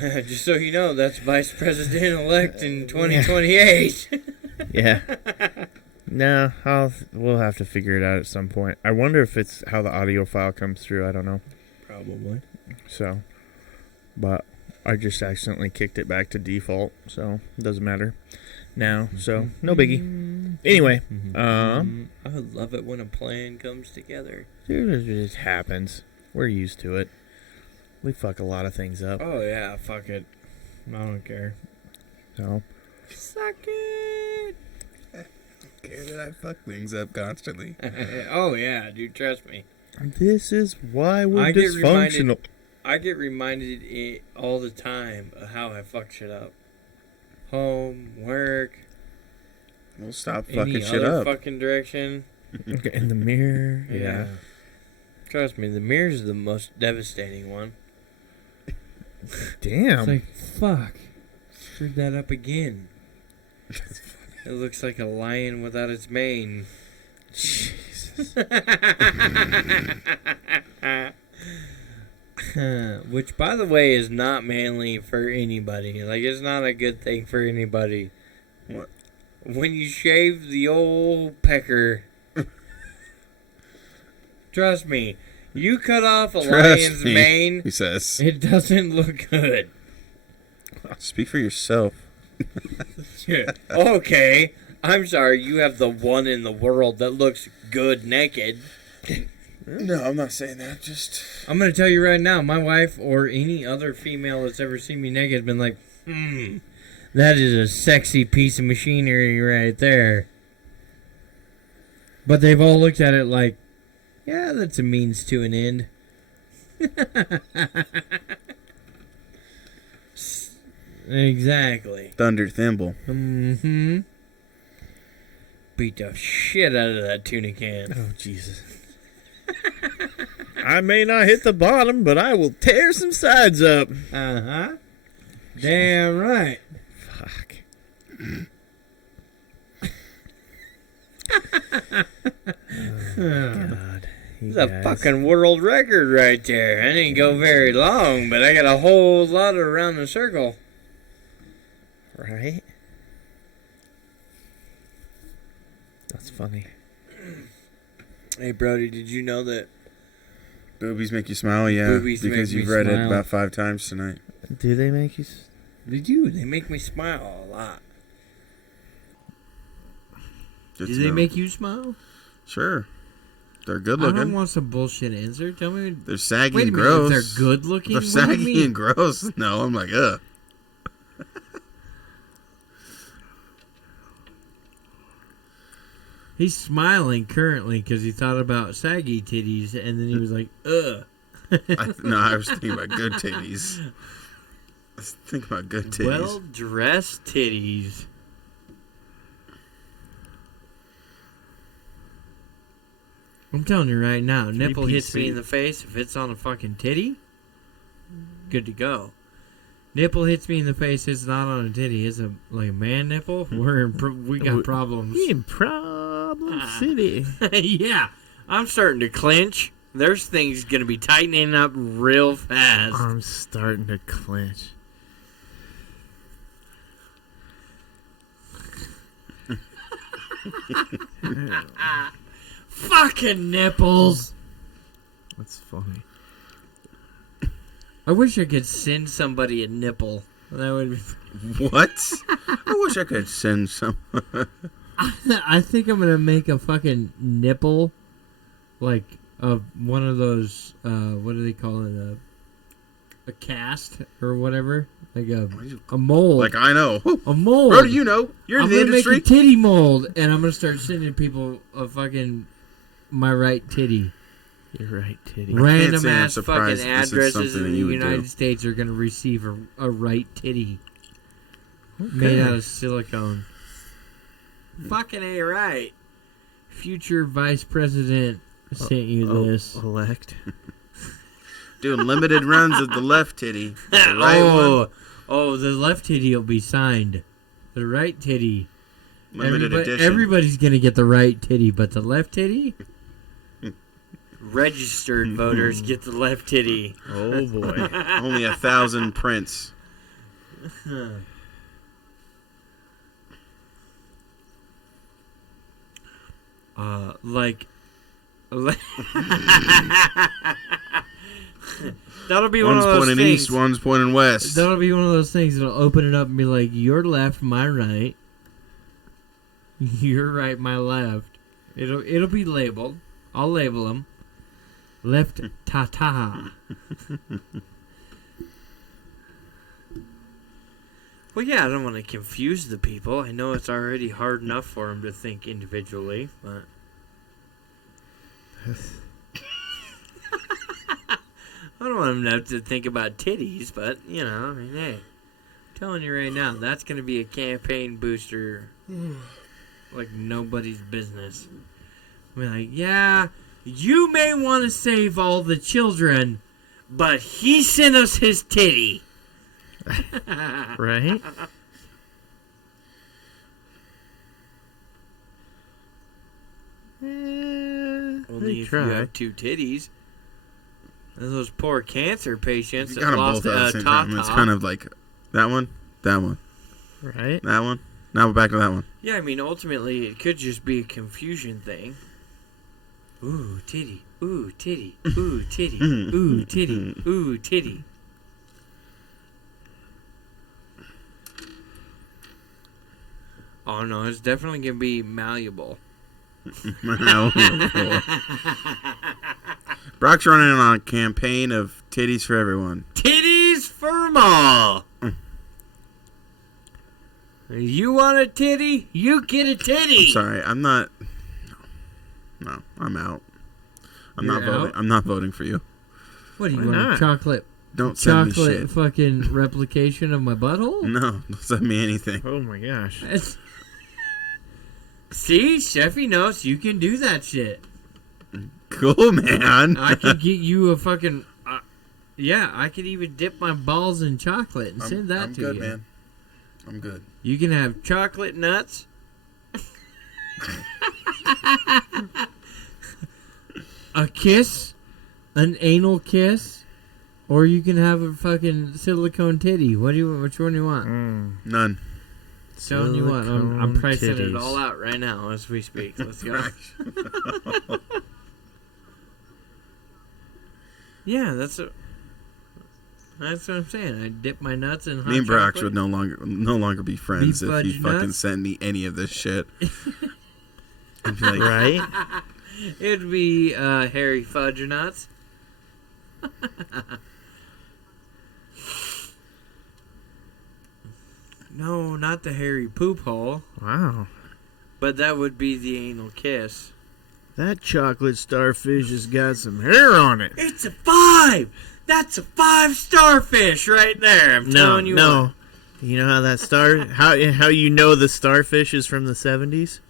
Just so you know, that's Vice President-elect in 2028. Yeah. No, we'll have to figure it out at some point. I wonder if it's how the audio file comes through. I don't know. Probably. So, but I just accidentally kicked it back to default, so it doesn't matter now. So, no biggie. Anyway, I love it when a plan comes together. it just happens. We're used to it. We fuck a lot of things up. Oh yeah, fuck it. I don't care. So, Suck it. Care that I fuck things up constantly. Oh yeah, dude, trust me. this is why we're I get dysfunctional. I get reminded all the time of how I fuck shit up. Home, work, We'll stop any fucking shit other up. fucking direction. Okay, in the mirror. Yeah. Trust me, the mirror's the most devastating one. Damn. It's like, fuck. Screwed that up again. It looks like a lion without its mane. Jesus. Which, by the way, is not manly for anybody. Like, it's not a good thing for anybody. What? When you shave the old pecker, trust me, you cut off a lion's me, mane, he says. it doesn't look good. Speak for yourself. Okay, I'm sorry, you have the one in the world that looks good naked. No, I'm not saying that. Just I'm going to tell you right now, my wife or any other female that's ever seen me naked has been like, that is a sexy piece of machinery right there. But they've all looked at it like, yeah, that's a means to an end. Exactly. Thunder Thimble. Mm-hmm. Beat the shit out of that tuna can. Oh, Jesus. I may not hit the bottom, but I will tear some sides up. Uh-huh. Damn right. Fuck. God. It's a fucking world record right there. I didn't go very long, but I got a whole lot around the circle. Right? That's funny. Hey, Brody, did you know that Boobies make you smile, yeah. Boobies because make you've me read it smile. about 5 times tonight. Do they make you... they do? They make me smile a lot. Good Do to they know. make you smile? Sure. They're good I don't looking. want some bullshit answer. Tell me. They're saggy Wait a and minute, gross. if they're good looking? They're What do you saggy mean? and gross. No, I'm like, ugh. He's smiling currently because he thought about saggy titties, and then he was like, ugh. No, I was thinking about good titties. I was thinking about good titties. Well-dressed titties. I'm telling you right now, nipple hits me in the face. If it's on a fucking titty, good to go. Nipple hits me in the face. It's not on a titty. It's like a man nipple. We got problems. We in Problem City. Yeah, I'm starting to clinch. There's things gonna be tightening up real fast. I'm starting to clench. Fucking nipples. That's funny. I wish I could send somebody a nipple. That would be. What? I wish I could send some. I think I'm gonna make a fucking nipple, like one of those. What do they call it? A cast or whatever, like a mold. Like I know. A mold. Bro, do you know? You're in I'm the gonna industry. make a titty mold, and I'm gonna start sending people a fucking my right titty. You're right, titty. Random say I'm ass surprised fucking this is addresses something in that the you would United do. States are gonna receive a right titty made out of silicone. Fucking A right. Future Vice President sent you this. Elect. Doing limited runs of the left titty. The right one, Oh, the left titty will be signed. The right titty. limited edition. Everybody's gonna get the right titty, but the left titty? Registered voters get the left titty. Oh, boy. Only 1,000 prints. Like that'll be one One's of those pointing things. east, one's pointing west. That'll be one of those things that'll open it up and be like, your left, my right. Your right, my left. It'll be labeled. I'll label them. Left ta-ta. Well, yeah, I don't want to confuse the people. I know it's already hard enough for them to think individually, but... I don't want them to have to think about titties, but, you know, I mean, hey. I'm telling you right now, that's going to be a campaign booster like nobody's business. I mean, like, yeah, you may want to save all the children, but he sent us his titty. Right? Only if you have two titties. And those poor cancer patients You that got them lost both at the a same time. It's kind of like that one, that one, Right? that one. Now we're back to that one. Yeah, I mean, ultimately, it could just be a confusion thing. Ooh, titty. Ooh, titty. Ooh, titty. Ooh, titty. Ooh, titty. Oh, no, it's definitely going to be malleable. Brock's running on a campaign of titties for everyone. Titties for 'em all. You want a titty? You get a titty. I'm sorry, I'm not. No, I'm out. I'm You're not voting. out? I'm not voting for you. What do you Why want? not? A chocolate Don't send me chocolate shit. fucking replication of my butthole? No, don't send me anything. Oh my gosh. See, Sheffy knows you can do that shit. Cool, man. I could get you a fucking... yeah, I could even dip my balls in chocolate and send that I'm to good, you. man. I'm good. You can have chocolate nuts. A kiss. An anal kiss. Or you can have a fucking silicone titty. Which one do you want? None. Telling you what, I'm pricing it titties. all out right now as we speak. Let's go. Yeah, that's what I'm saying. I dip my nuts in hot Me and Brox chocolate. would no longer be friends Beef if you fudge fucking nuts? sent me any of this shit. I'd be like, Right? It'd be hairy fudge nuts. No, not the hairy poop hole. Wow. But that would be the anal kiss. That chocolate starfish has got some hair on it. It's a 5! That's a 5 starfish right there. I'm telling you no. what. You know how that how you know the starfish is from the 70s?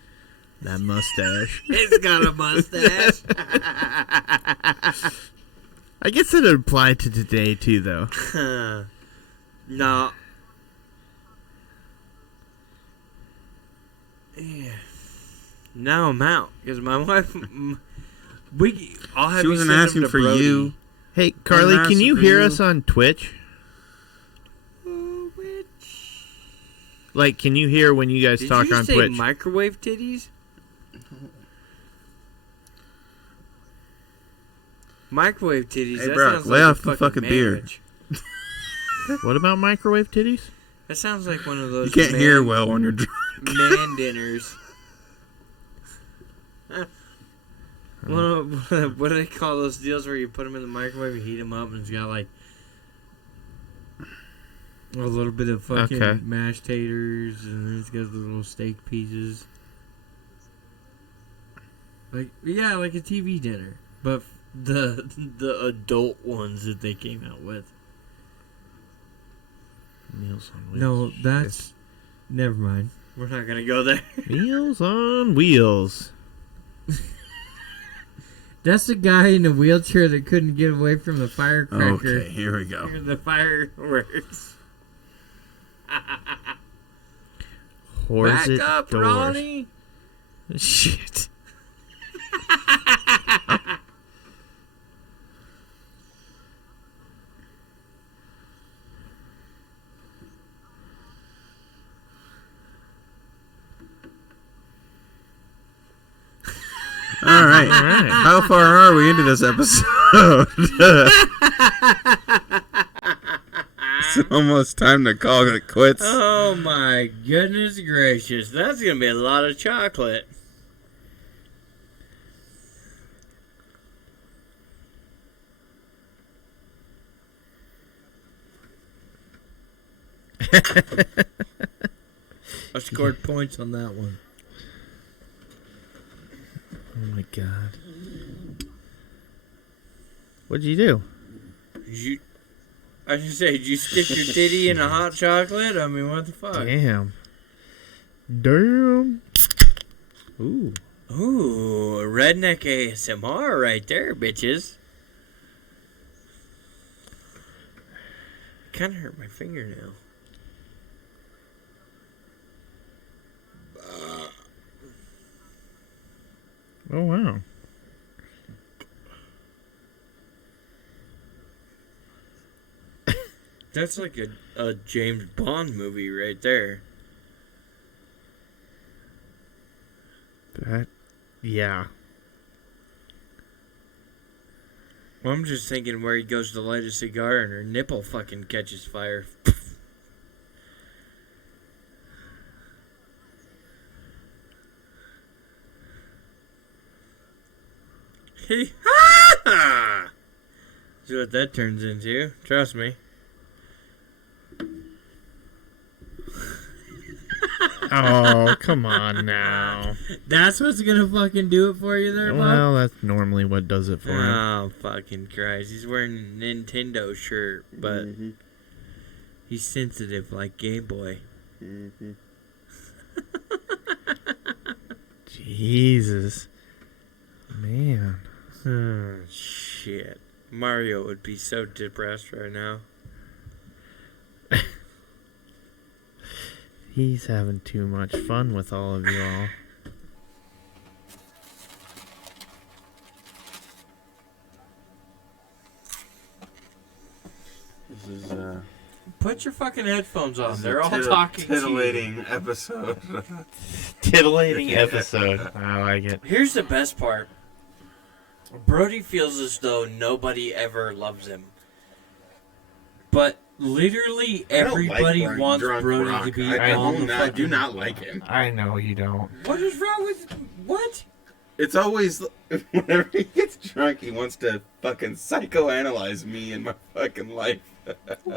That mustache. It's got a mustache. I guess it would apply to today too, though. No. Yeah. Now I'm out because my wife. I'll have she you wasn't send them asking to for Brody. you. Hey, Carly, I'm can you asking for hear you. us on Twitch? Like, can you hear when you guys Did talk you on say Twitch? microwave titties? Microwave titties. Hey, That Brock, sounds lay like off a the fucking beer. marriage. What about microwave titties? That sounds like one of You those. can't hear well when you're drunk. Man dinners. What do they call those deals where you put them in the microwave, you heat them up, and it's got like a little bit of fucking Okay. mashed taters, and then it's got the little steak pieces. Like like a TV dinner, but the adult ones that they came out with. Meals on Wheels. No, that's never mind. We're not gonna go there. Meals on Wheels. That's the guy in the wheelchair that couldn't get away from the firecracker. Okay, here we go. The fireworks. Horse Back up, doors. Ronnie. Shit. All right. All right. How far are we into this episode? It's almost time to call it quits. Oh my goodness gracious. That's going to be a lot of chocolate. I scored points on that one. Oh my god. What'd you do? I just say, did you stick your titty in a hot chocolate? I mean, what the fuck? Damn. Damn. Ooh. Ooh, redneck ASMR right there, bitches. Kind of hurt my fingernail. Oh wow. That's like a James Bond movie right there. That. Yeah. Well, I'm just thinking where he goes to light a cigar and her nipple fucking catches fire. See what that turns into. Trust me. Oh, come on now. That's what's gonna fucking do it for you there, Bob? Well, that's normally what does it for him. Oh, fucking Christ. He's wearing a Nintendo shirt, but he's sensitive like Game Boy. Jesus. Man. Oh, shit. Mario would be so depressed right now. He's having too much fun with all of you all. This is Put your fucking headphones on. They're all talking titillating episode. Titillating episode. I like it. Here's the best part. Brody feels as though nobody ever loves him. But literally everybody wants Brody to be on the fucking... I do not like him. I know you don't. What is wrong with... What? It's always... Whenever he gets drunk, he wants to fucking psychoanalyze me and my fucking life. No.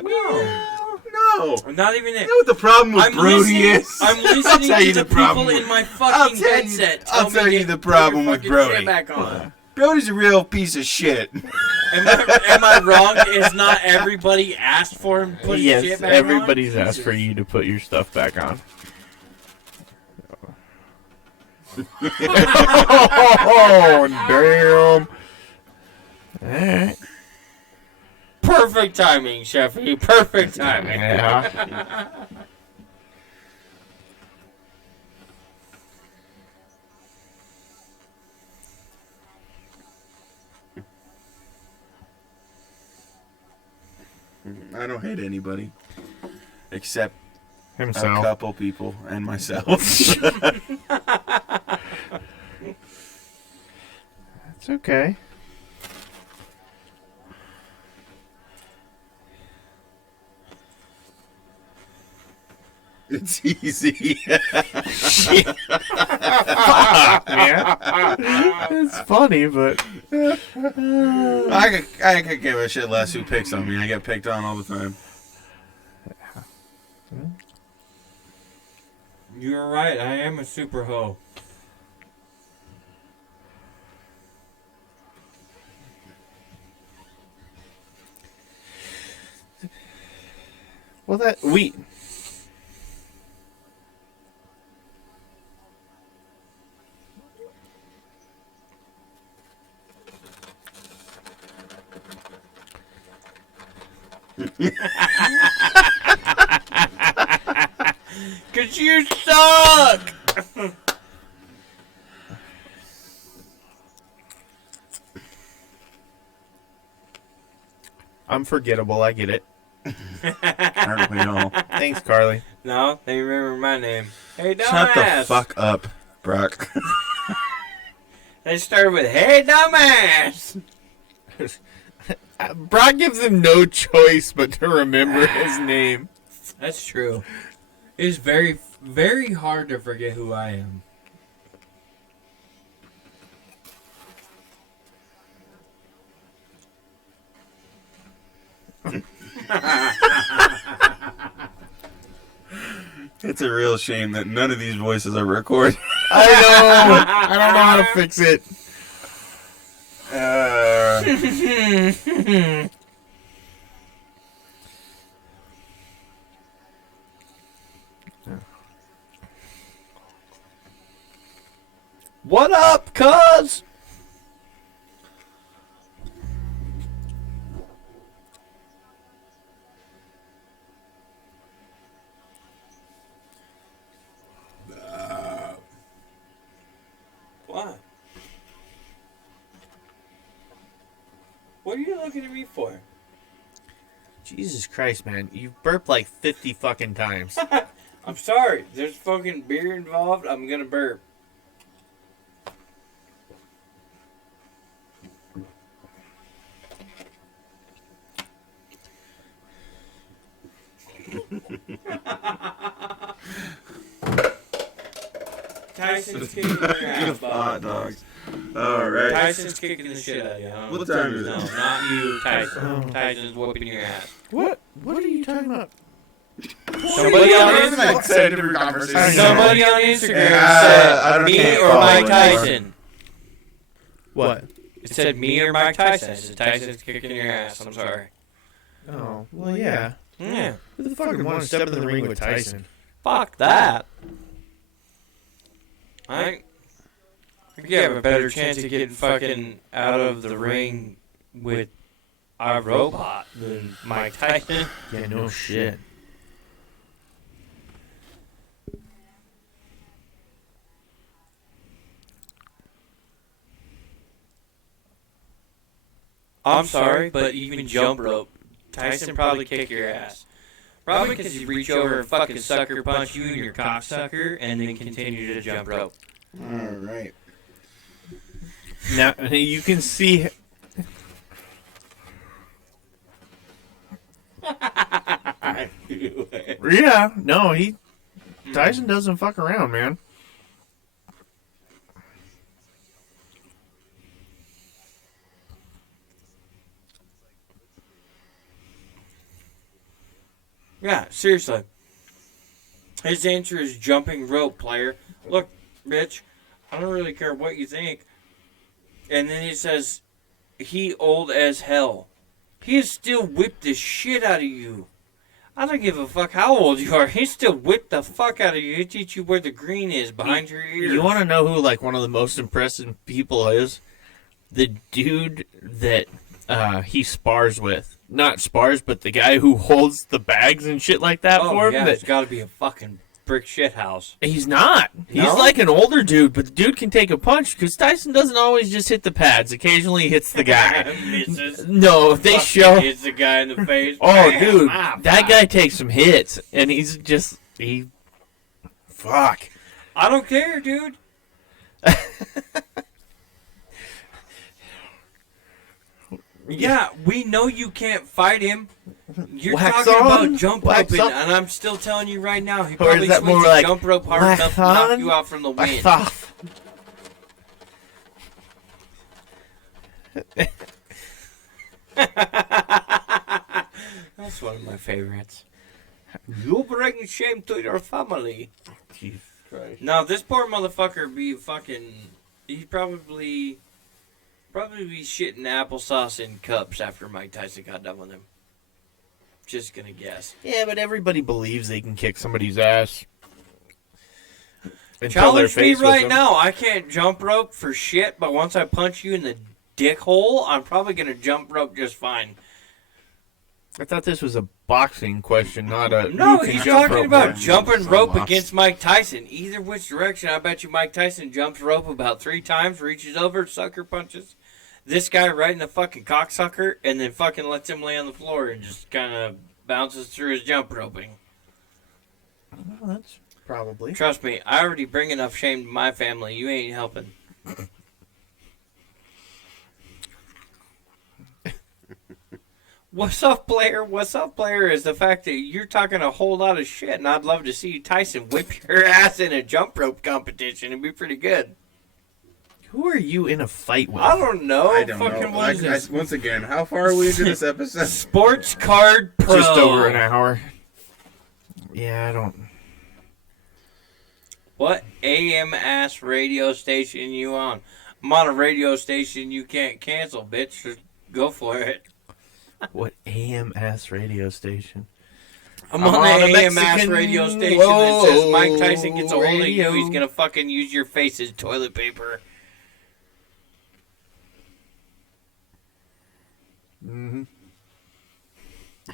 Not even it. You know what the problem with Brody is? I'm listening to the people in my fucking headset. I'll tell you the problem with Brody. Back on. Brody's a real piece of shit. Am I wrong? Is not everybody asked for him to put his shit back on? Yes, everybody's asked for you to put your stuff back on. Oh, damn. Alright. Perfect timing, Sheffy. Perfect timing. Yeah. I don't hate anybody. Except Himself. a couple people and myself. That's okay. It's easy. Shit. Fuck, man. It's funny, but... I could give a shit less who picks on me. I get picked on all the time. You're right. I am a super hoe. Well, that... We... Cause you suck! I'm forgettable, I get it. Aren't we all? Thanks, Carly. No, they remember my name. Hey, dumbass! Shut the fuck up, Brock. They started with, hey, dumbass! Brock gives him no choice but to remember his name. That's true. It's very, very hard to forget who I am. It's a real shame that none of these voices are recorded. I know. I don't know how to fix it. What up, cuz? What? What are you looking at me for? Jesus Christ, man. You've burped like 50 fucking times. I'm sorry. There's fucking beer involved. I'm gonna burp. Tyson's kicking your ass, Hot Bob. dogs. All right. Tyson's kicking the shit out of you. What time is it? No, not you, Tyson. Tyson's whooping your ass. What are you talking about? Somebody on Instagram. Somebody on Instagram said me or Mike Tyson. What? It said me or Mike Tyson. It said Tyson's kicking your ass. I'm sorry. Oh, well, yeah. Yeah. Who the fuck would want to step in the ring with Tyson? Fuck that. I think you have a better chance of getting fucking out of the ring with our robot than Mike Tyson. Yeah, no shit. I'm sorry, but even jump rope, Tyson probably kick your ass. Probably because he'd reach over and fucking sucker punch you and your cocksucker and then continue to jump rope. Alright. Now, you can see... Yeah, no, Tyson doesn't fuck around, man. Yeah, seriously. His answer is jumping rope, player. Look, bitch, I don't really care what you think. And then he says, he old as hell. He has still whipped the shit out of you. I don't give a fuck how old you are. He still whipped the fuck out of you. He teach you where the green is behind your ears. You want to know who, like, one of the most impressive people is? The dude that he spars with. Not spars, but the guy who holds the bags and shit like that for him. Yeah, it's got to be a fucking brick shit house. He's not. He's No? like an older dude, but the dude can take a punch because Tyson doesn't always just hit the pads. Occasionally he hits the guy. Misses. No, they Fucking show. hits the guy in the face. Oh, Bam! dude, Ah, that fuck. guy takes some hits, and he's just fuck. I don't care, dude. Yeah, we know you can't fight him. You're Wax talking on, about jump wax roping, up. and I'm still telling you right now, he Or probably is that swings more the like jump rope hard wax enough to knock on, you out from the wind. Wax off. That's one of my favorites. You bring shame to your family. Jesus Christ. No, this poor motherfucker be fucking. He'd probably be shitting applesauce in cups after Mike Tyson got done with him. Just gonna guess. Yeah, but everybody believes they can kick somebody's ass. Until they're Challenge me faced with right them. now. I can't jump rope for shit, but once I punch you in the dick hole, I'm probably gonna jump rope just fine. I thought this was a boxing question, not a. No, who can he's jump talking rope about more. jumping So rope lost. against Mike Tyson. Either which direction, I bet you Mike Tyson jumps rope about 3 times, reaches over, sucker punches this guy right in the fucking cocksucker, and then fucking lets him lay on the floor and just kind of bounces through his jump roping. Well, that's probably. Trust me, I already bring enough shame to my family. You ain't helping. What's up, player? What's up, player? Is the fact that you're talking a whole lot of shit, and I'd love to see Tyson whip your ass in a jump rope competition. It'd be pretty good. Who are you in a fight with? I don't know. I don't Fucking know. what is this? Once again, how far are we into this episode? Sports Card Pro. Just over an hour. Yeah, I don't. What AM ass radio station you on? I'm on a radio station you can't cancel, bitch. Just go for it. What AM-ass radio station? I'm on the a AM ass Mexican radio station that says Mike Tyson gets a hold of radio. you, he's gonna fucking use your face as toilet paper. Mm-hmm.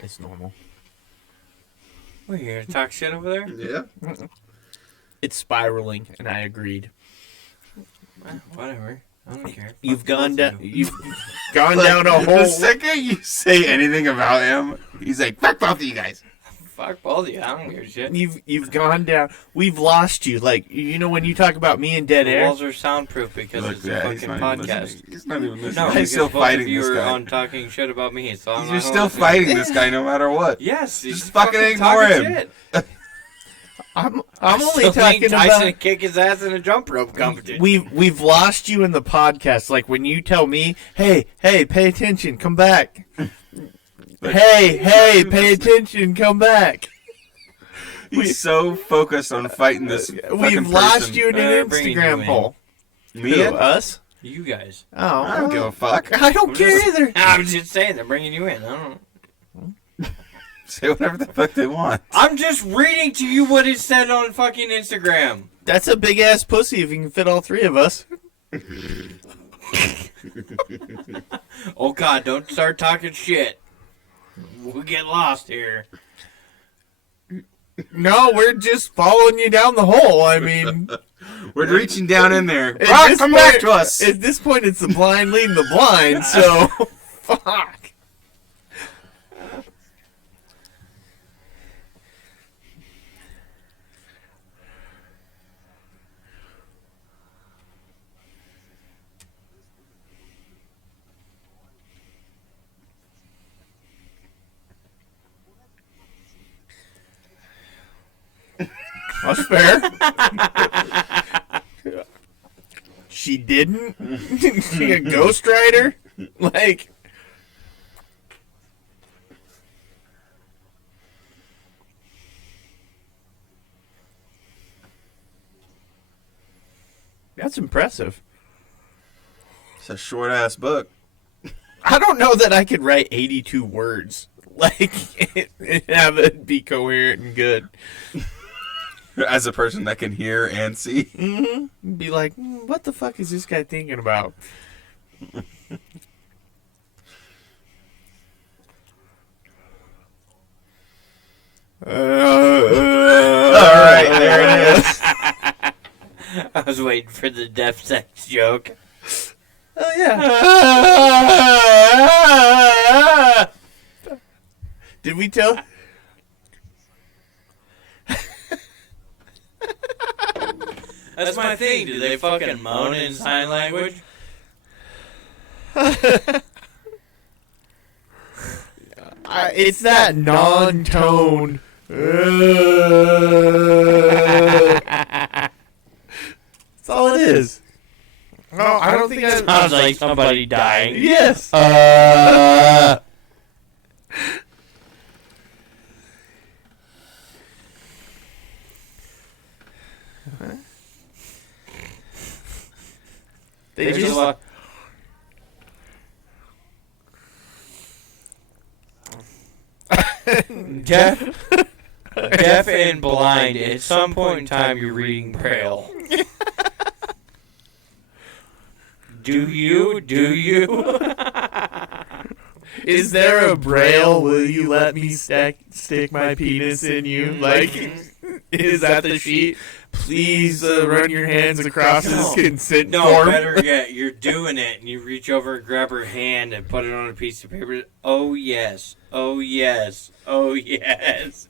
It's normal. What, you gonna talk shit over there? Yeah. It's spiraling, and I agreed. Whatever. I don't care. You've Fuck gone both down. of you. You've gone down a The whole. second you say anything about him, he's like, fuck both of you guys. Fuck both of you. I don't give a shit. You've gone down. We've lost you. Like, you know when you talk about me and dead The air. walls are soundproof because Look, it's a yeah, he's fucking not even podcast. listening. He's not even listening. No, he's because still both fighting of you this are guy. on talking shit about me, so I'm You're not still gonna- fighting this guy no matter what. Yes, Just he's fucking ignore talking him. Shit. I'm I only still talking think Tyson about. would kick his ass in a jump rope competition. We've lost you in the podcast. Like when you tell me, hey, pay attention, come back. Hey, pay attention, come back. He's so focused on fighting this fucking We've lost person. you in an Bringing you Instagram in. poll. Me Who, and us? You guys. Oh, I don't give a fuck. I don't care either. I was just saying, they're bringing you in. I don't. Say whatever the fuck they want. I'm just reading to you what it said on fucking Instagram. That's a big ass pussy if you can fit all three of us. Oh God, don't start talking shit. We'll get lost here. No, we're just following you down the hole. I mean, We're reaching down in there. at Rock, this come point- back to us. At this point, it's the blind leading the blind, so fuck. That's fair. She didn't? She a ghostwriter? Like, that's impressive. It's a short ass book. I don't know that I could write 82 words. Like, and have it be coherent and good. As a person that can hear and see. Mm-hmm. Be like, what the fuck is this guy thinking about? Alright, there it is. I was waiting for the deaf sex joke. Oh, yeah. Did we tell? That's my thing. Do they fucking moan in sign language? It's that non-tone. That's all it is. No, I don't think I... Sounds like somebody dying. Yes. They There's just... a lot. Deaf and blind. At some point in time, you're reading Braille. Do you? Do you? Is there a braille? Will you let me stick my penis in you? Like, is that the sheet? Please run your hands across this consent No, form. better yet, you're doing it, and you reach over and grab her hand and put it on a piece of paper. Oh, yes. Oh, yes. Oh, yes.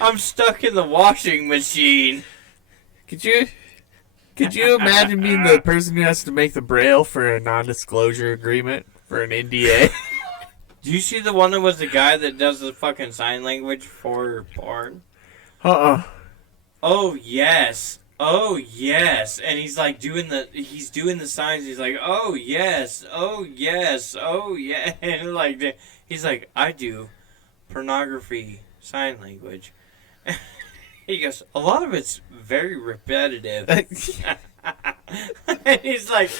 I'm stuck in the washing machine. Could you imagine being the person who has to make the braille for a non-disclosure agreement for an NDA? Do you see the one that was the guy that does the fucking sign language for porn? Oh, yes. Oh, yes. And he's like doing the signs. He's like, oh, yes. Oh, yes. Oh, yeah. And like, he's like, I do pornography sign language. He goes, a lot of it's very repetitive. And he's like,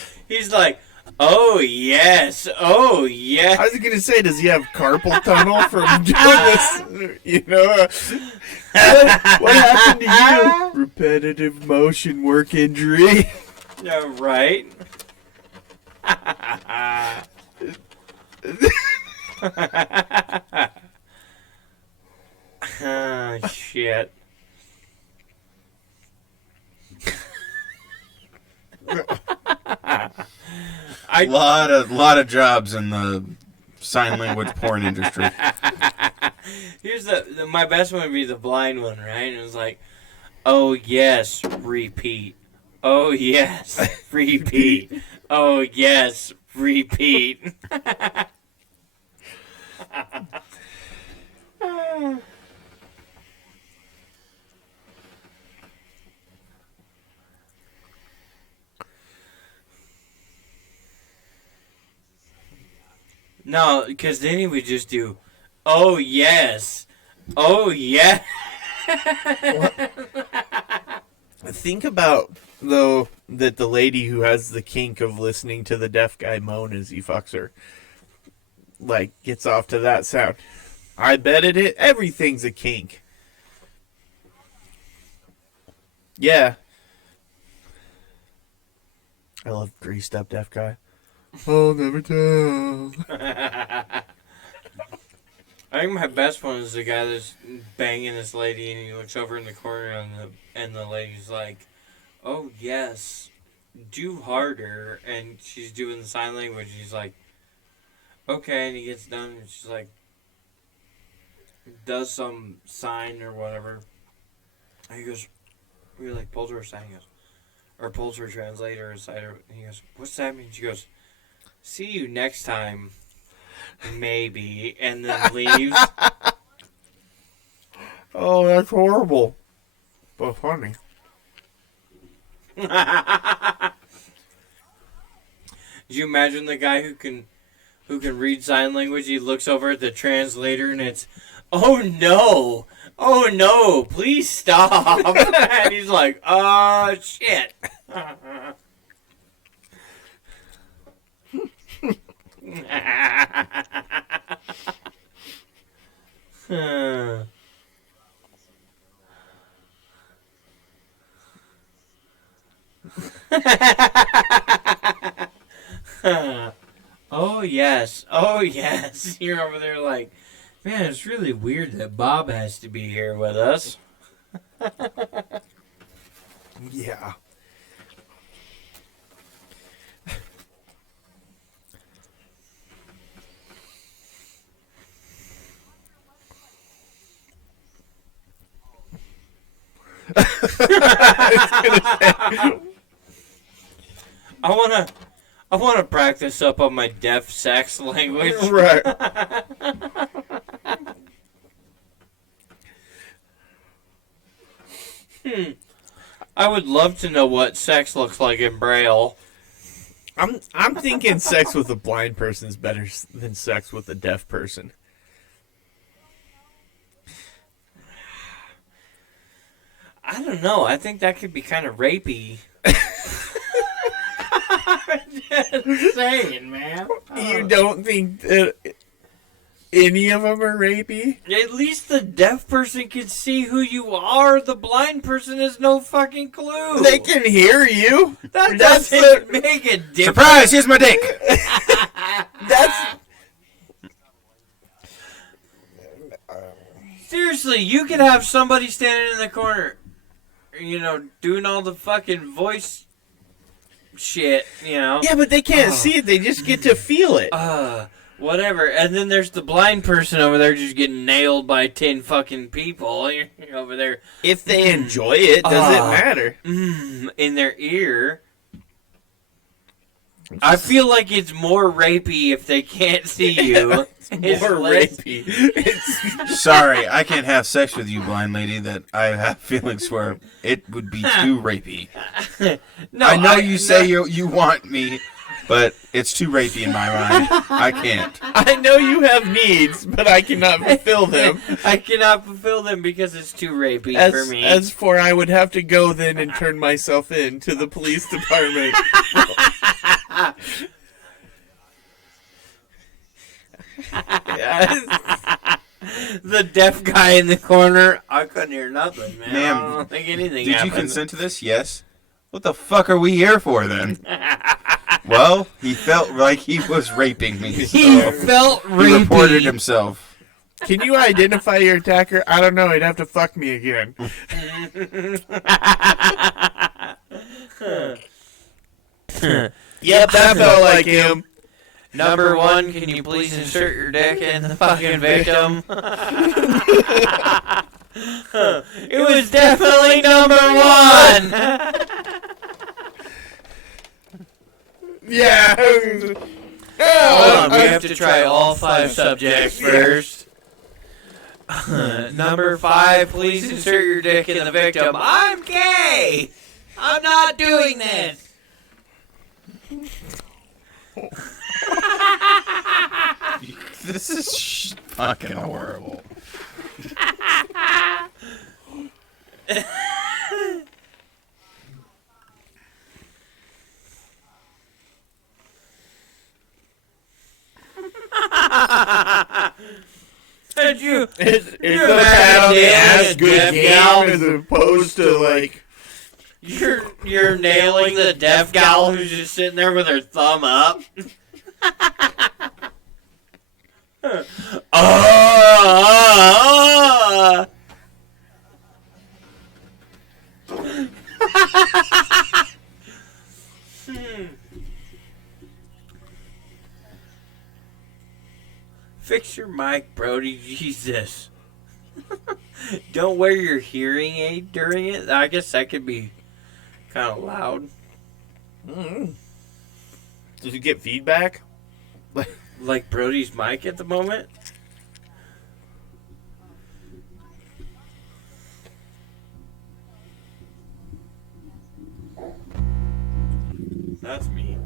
oh, yes. Oh, yes. I was gonna say, does he have carpal tunnel from doing this? You know, what happened to you? Repetitive motion work injury. Yeah, right. Oh, shit. A lot of jobs in the sign language porn industry. Here's my best one would be the blind one, right? And it was like, oh yes, repeat. Oh yes, repeat. Oh yes, repeat. No, because then he would just do, oh, yes. Oh, yeah. Think about, though, that the lady who has the kink of listening to the deaf guy moan as he fucks her, like, gets off to that sound. I bet everything's a kink. Yeah. I love greased up deaf guy. I'll never tell. I think my best one is the guy that's banging this lady, and he looks over in the corner, and the lady's like, "Oh yes, do harder," and she's doing the sign language. He's like, "Okay," and he gets done, and she's like, does some sign or whatever, and he goes, "We like pulls her aside, he goes, or pulls her translator aside, and he goes, "What's that mean?" She goes, "See you next time." Maybe, and then leaves. Oh, that's horrible. But funny. Did you imagine the guy who can read sign language? He looks over at the translator and it's, oh no, please stop. And he's like, oh shit. Oh yes. You're over there like, man, it's really weird that Bob has to be here with us. Yeah. I wanna practice up on my deaf sex language. Right. I would love to know what sex looks like in Braille. I'm thinking sex with a blind person is better than sex with a deaf person. I don't know. I think that could be kind of rapey. I'm just saying, man. You don't think that any of them are rapey? At least the deaf person can see who you are. The blind person has no fucking clue. They can hear you. That That's doesn't make a difference. Surprise! Here's my dick. That's Seriously, you could have somebody standing in the corner, doing all the fucking voice shit, yeah, but they can't see it. They just get to feel it. Whatever. And then there's the blind person over there just getting nailed by 10 fucking people. You're over there. If they enjoy it, does it matter? In their ear. I feel like it's more rapey if they can't see you. It's more rapey. It's Sorry, I can't have sex with you, blind lady, that I have feelings for. It would be too rapey. No, I know you say you want me, but it's too rapey in my mind. I can't. I know you have needs, but I cannot fulfill them. I cannot fulfill them because it's too rapey for me. As for I would have to go then and turn myself in to the police department. The deaf guy in the corner, I couldn't hear nothing, man. Ma'am, I don't think anything Did happened. you consent to this? Yes. What the fuck are we here for then? Well, he felt like he was raping me. He So felt he rapey. reported himself. Can you identify your attacker? I don't know. He'd have to fuck me again. Yep, that felt like him. Number 1, can you please insert your dick in the fucking victim? It was definitely number 1. Yeah. Hold on, we have to try all 5 subjects first. Number 5, please insert your dick in the victim. I'm gay! I'm not doing this! This is fucking horrible. Did you? It's the pat on the ass good gal as opposed to like You're nailing the deaf gal who's just sitting there with her thumb up. Fix your mic, Brody. Jesus. Don't wear your hearing aid during it. I guess that could be kind of loud. Does it get feedback? Like Brody's mic at the moment. That's me.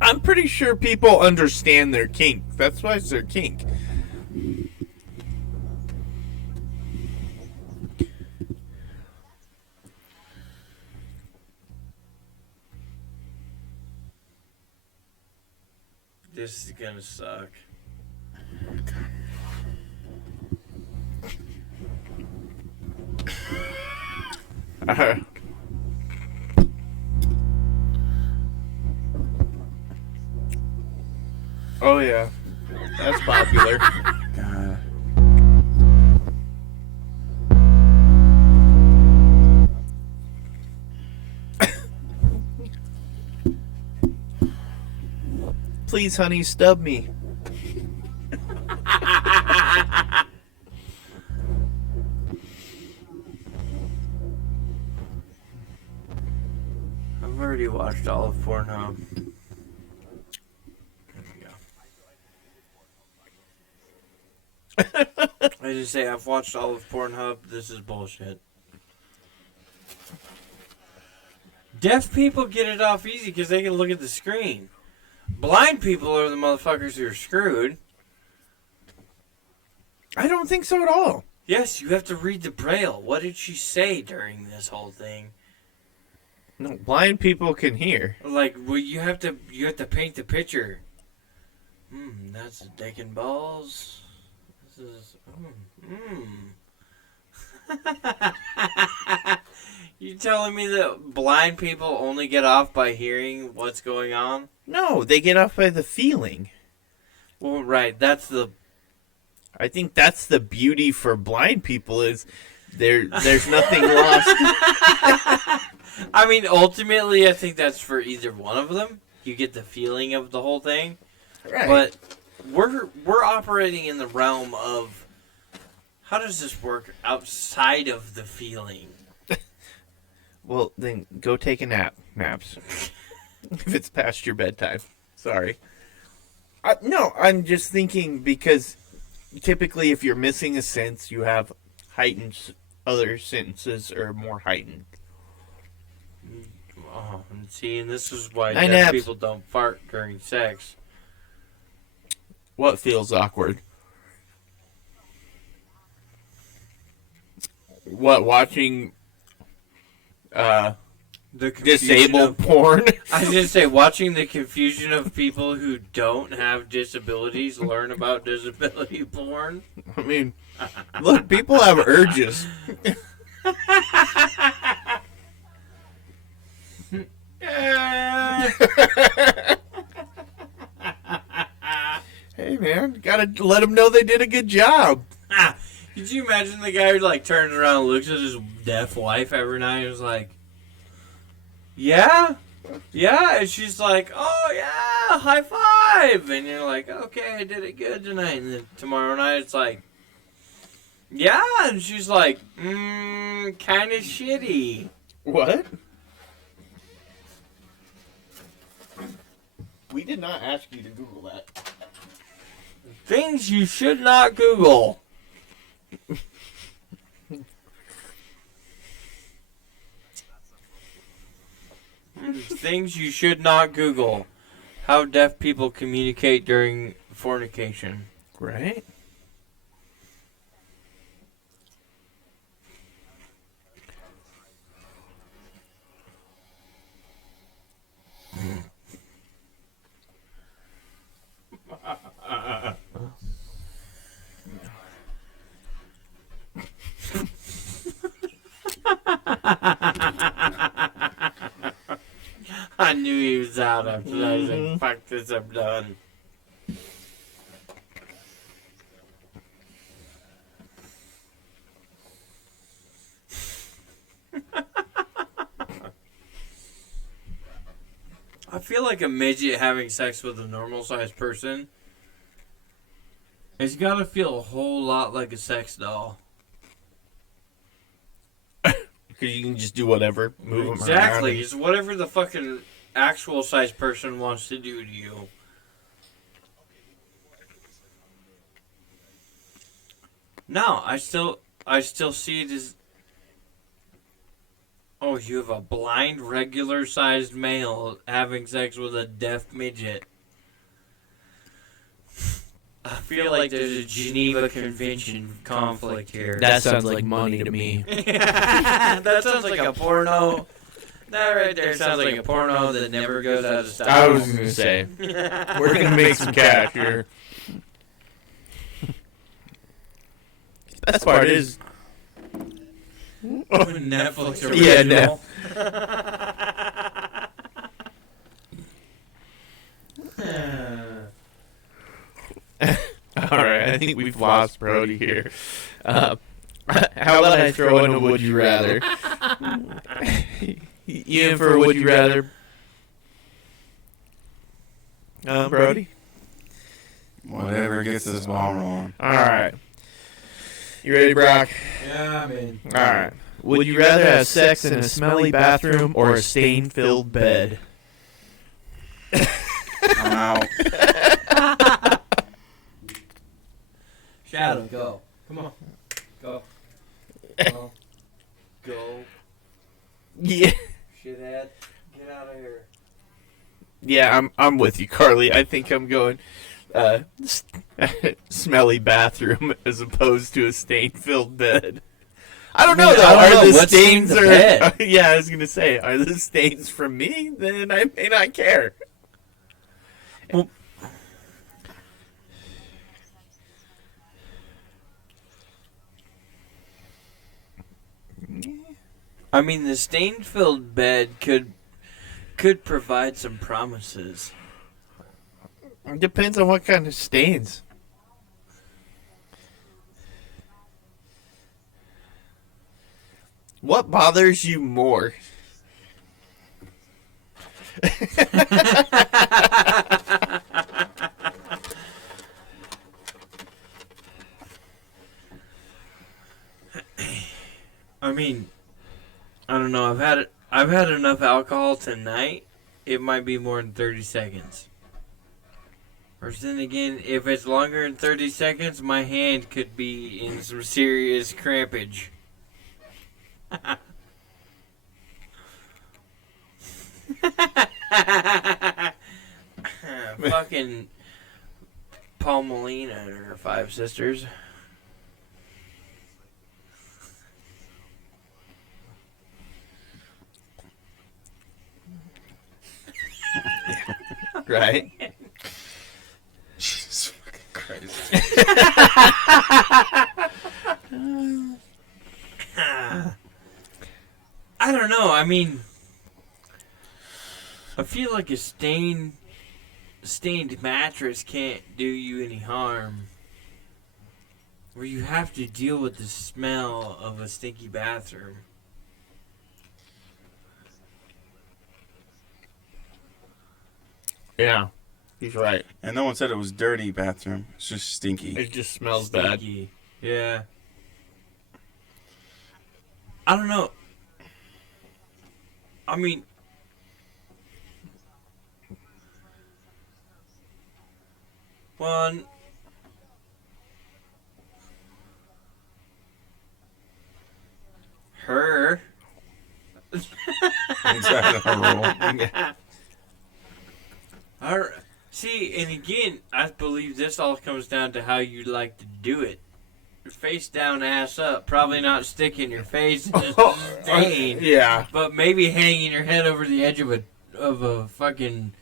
I'm pretty sure people understand their kink. That's why it's their kink. This is gonna suck. Oh yeah, that's popular. God. Please, honey, stub me. I've already watched all of Pornhub. I just say I've watched all of Pornhub. This is bullshit. Deaf people get it off easy because they can look at the screen. Blind people are the motherfuckers who are screwed. I don't think so at all. Yes, you have to read the braille. What did she say during this whole thing? No, blind people can hear. Like, well, you have to paint the picture. That's a dick and balls. This is You telling me that blind people only get off by hearing what's going on? No, they get off by the feeling. Well, right. That's the. I think that's the beauty for blind people is there's nothing lost. I mean, ultimately, I think that's for either one of them. You get the feeling of the whole thing, Right. but we're operating in the realm of how does this work outside of the feeling? Well, then go take a nap. Naps. If it's past your bedtime. Sorry. No, I'm just thinking because typically if you're missing a sense, you have heightened other senses are more heightened. Oh, and see, and this is why Nine deaf naps. people don't fart during sex. What feels awkward? What, watching The confusion disabled of- porn? I was gonna say, watching the confusion of people who don't have disabilities learn about disability porn. I mean, look, people have urges. Hey, man, gotta let them know they did a good job. Could you imagine the guy who like turns around and looks at his deaf wife every night and is like, yeah? Yeah? And she's like, oh yeah, high five! And you're like, okay, I did it good tonight. And then tomorrow night it's like, Yeah, and she's like, kind of shitty. What? We did not ask you to Google that. Things you should not Google. Things you should not Google. How deaf people communicate during fornication. Right? I knew he was out after that. He's like, fuck this, I'm done. I feel like a midget having sex with a normal sized person. It's gotta feel a whole lot like a sex doll. Because you can just do whatever. Move them Exactly. around. It's whatever the fucking actual sized person wants to do to you. No, I still see it as. Oh, you have a blind, regular-sized male having sex with a deaf midget. I feel like there's a Geneva Convention conflict here. That sounds like money to me. That sounds like a porno. That right there sounds like a porno that never goes out of style. I was going to say. We're going to make some cash here. Best part is... Netflix original. Yeah, no. Alright, I think we've lost Brody here. How about I throw in a would you rather? You in for a would you rather? Brody? Whatever gets this ball rolling. Alright. You ready, Brock? Yeah, I'm in. Alright. Would you rather have sex in a smelly bathroom or a stain-filled bed? I'm out. Shadow, go. Come on. Go. Go. Go. Yeah. Shithead. Get out of here. Yeah, I'm with you, Carly. I think I'm going smelly bathroom as opposed to a stain-filled bed. I don't know though. I don't Are know. the What stained stains the bed? Yeah, I was gonna say, are the stains from me? Then I may not care. Well, I mean, the stain-filled bed could provide some promises. It depends on what kind of stains. What bothers you more? I mean, I don't know. I've had enough alcohol tonight. It might be more than 30 seconds. Or then again, if it's longer than 30 seconds, my hand could be in some serious crampage. Fucking Palmelina and her 5 sisters. Right? Jesus fucking Christ. I don't know. I mean, I feel like a stained mattress can't do you any harm. Where you have to deal with the smell of a stinky bathroom. Yeah, he's right. And no one said it was dirty bathroom. It's just stinky. It just smells bad. Stinky. Yeah. I don't know. I mean, one. Her. Is that a rule? Yeah. See, and again, I believe this all comes down to how you like to do it. Face down, ass up. Probably not sticking your face in a stain. Yeah. But maybe hanging your head over the edge of a fucking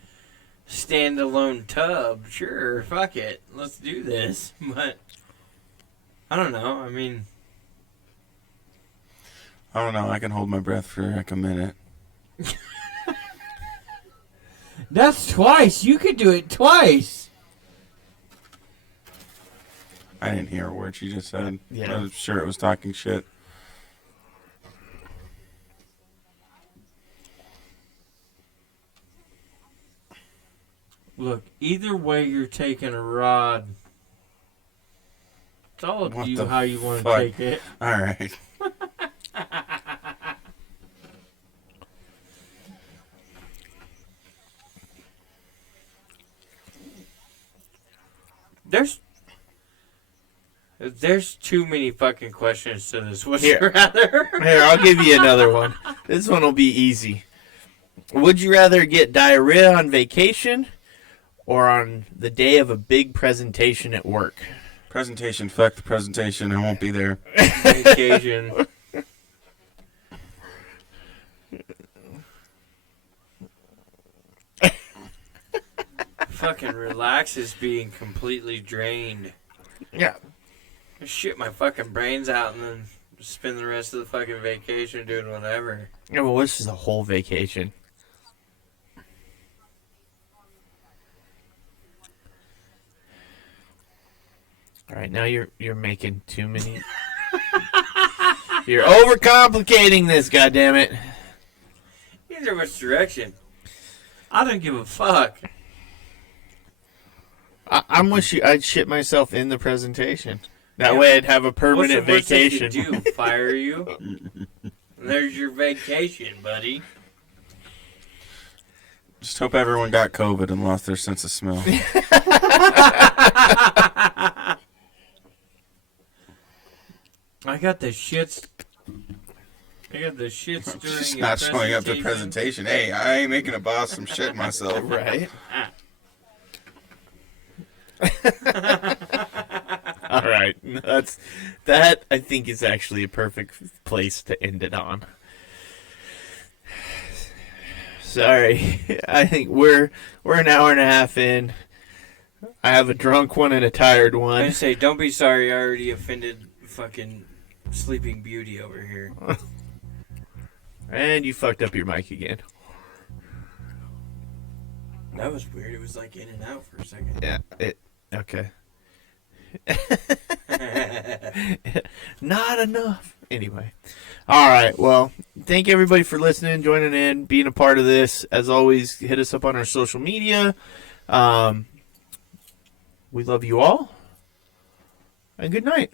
standalone tub. Sure, fuck it. Let's do this. But I don't know. I mean, I don't know. I can hold my breath for like a minute. that's twice. You could do it twice. I didn't hear a word she just said. Yeah. I was sure it was talking shit. Look, either way you're taking a rod. It's all up What to you the how you want to fuck? take it. All right. There's too many fucking questions to this. Would Here. you rather? Here, I'll give you another one. This one will be easy. Would you rather get diarrhea on vacation or on the day of a big presentation at work? Presentation. Fuck the presentation. I won't be there. Vacation. Fucking relaxes being completely drained. Yeah. I shit my fucking brains out and then spend the rest of the fucking vacation doing whatever. Yeah, well, this is a whole vacation. All right, now you're making too many. You're overcomplicating this, goddammit. Either which direction. I don't give a fuck. I'm with you. I'd shit myself in the presentation. That way I'd have a permanent What's the worst vacation. they could do? Fire you? There's your vacation, buddy. Just hope everyone got COVID and lost their sense of smell. I got the shits. I got the shits during Just a not showing up to presentation. presentation. Hey, I ain't making a boss some shit myself. Right? All right. That I think is actually a perfect place to end it on. Sorry. I think we're an hour and a half in. I have a drunk one and a tired I one. say, don't be sorry. I already offended fucking Sleeping Beauty over here. And you fucked up your mic again. That was weird. It was like in and out for a second. Yeah. Okay. Not enough. Anyway. All right. Well, thank everybody for listening, joining in, being a part of this. As always, hit us up on our social media. We love you all. And good night.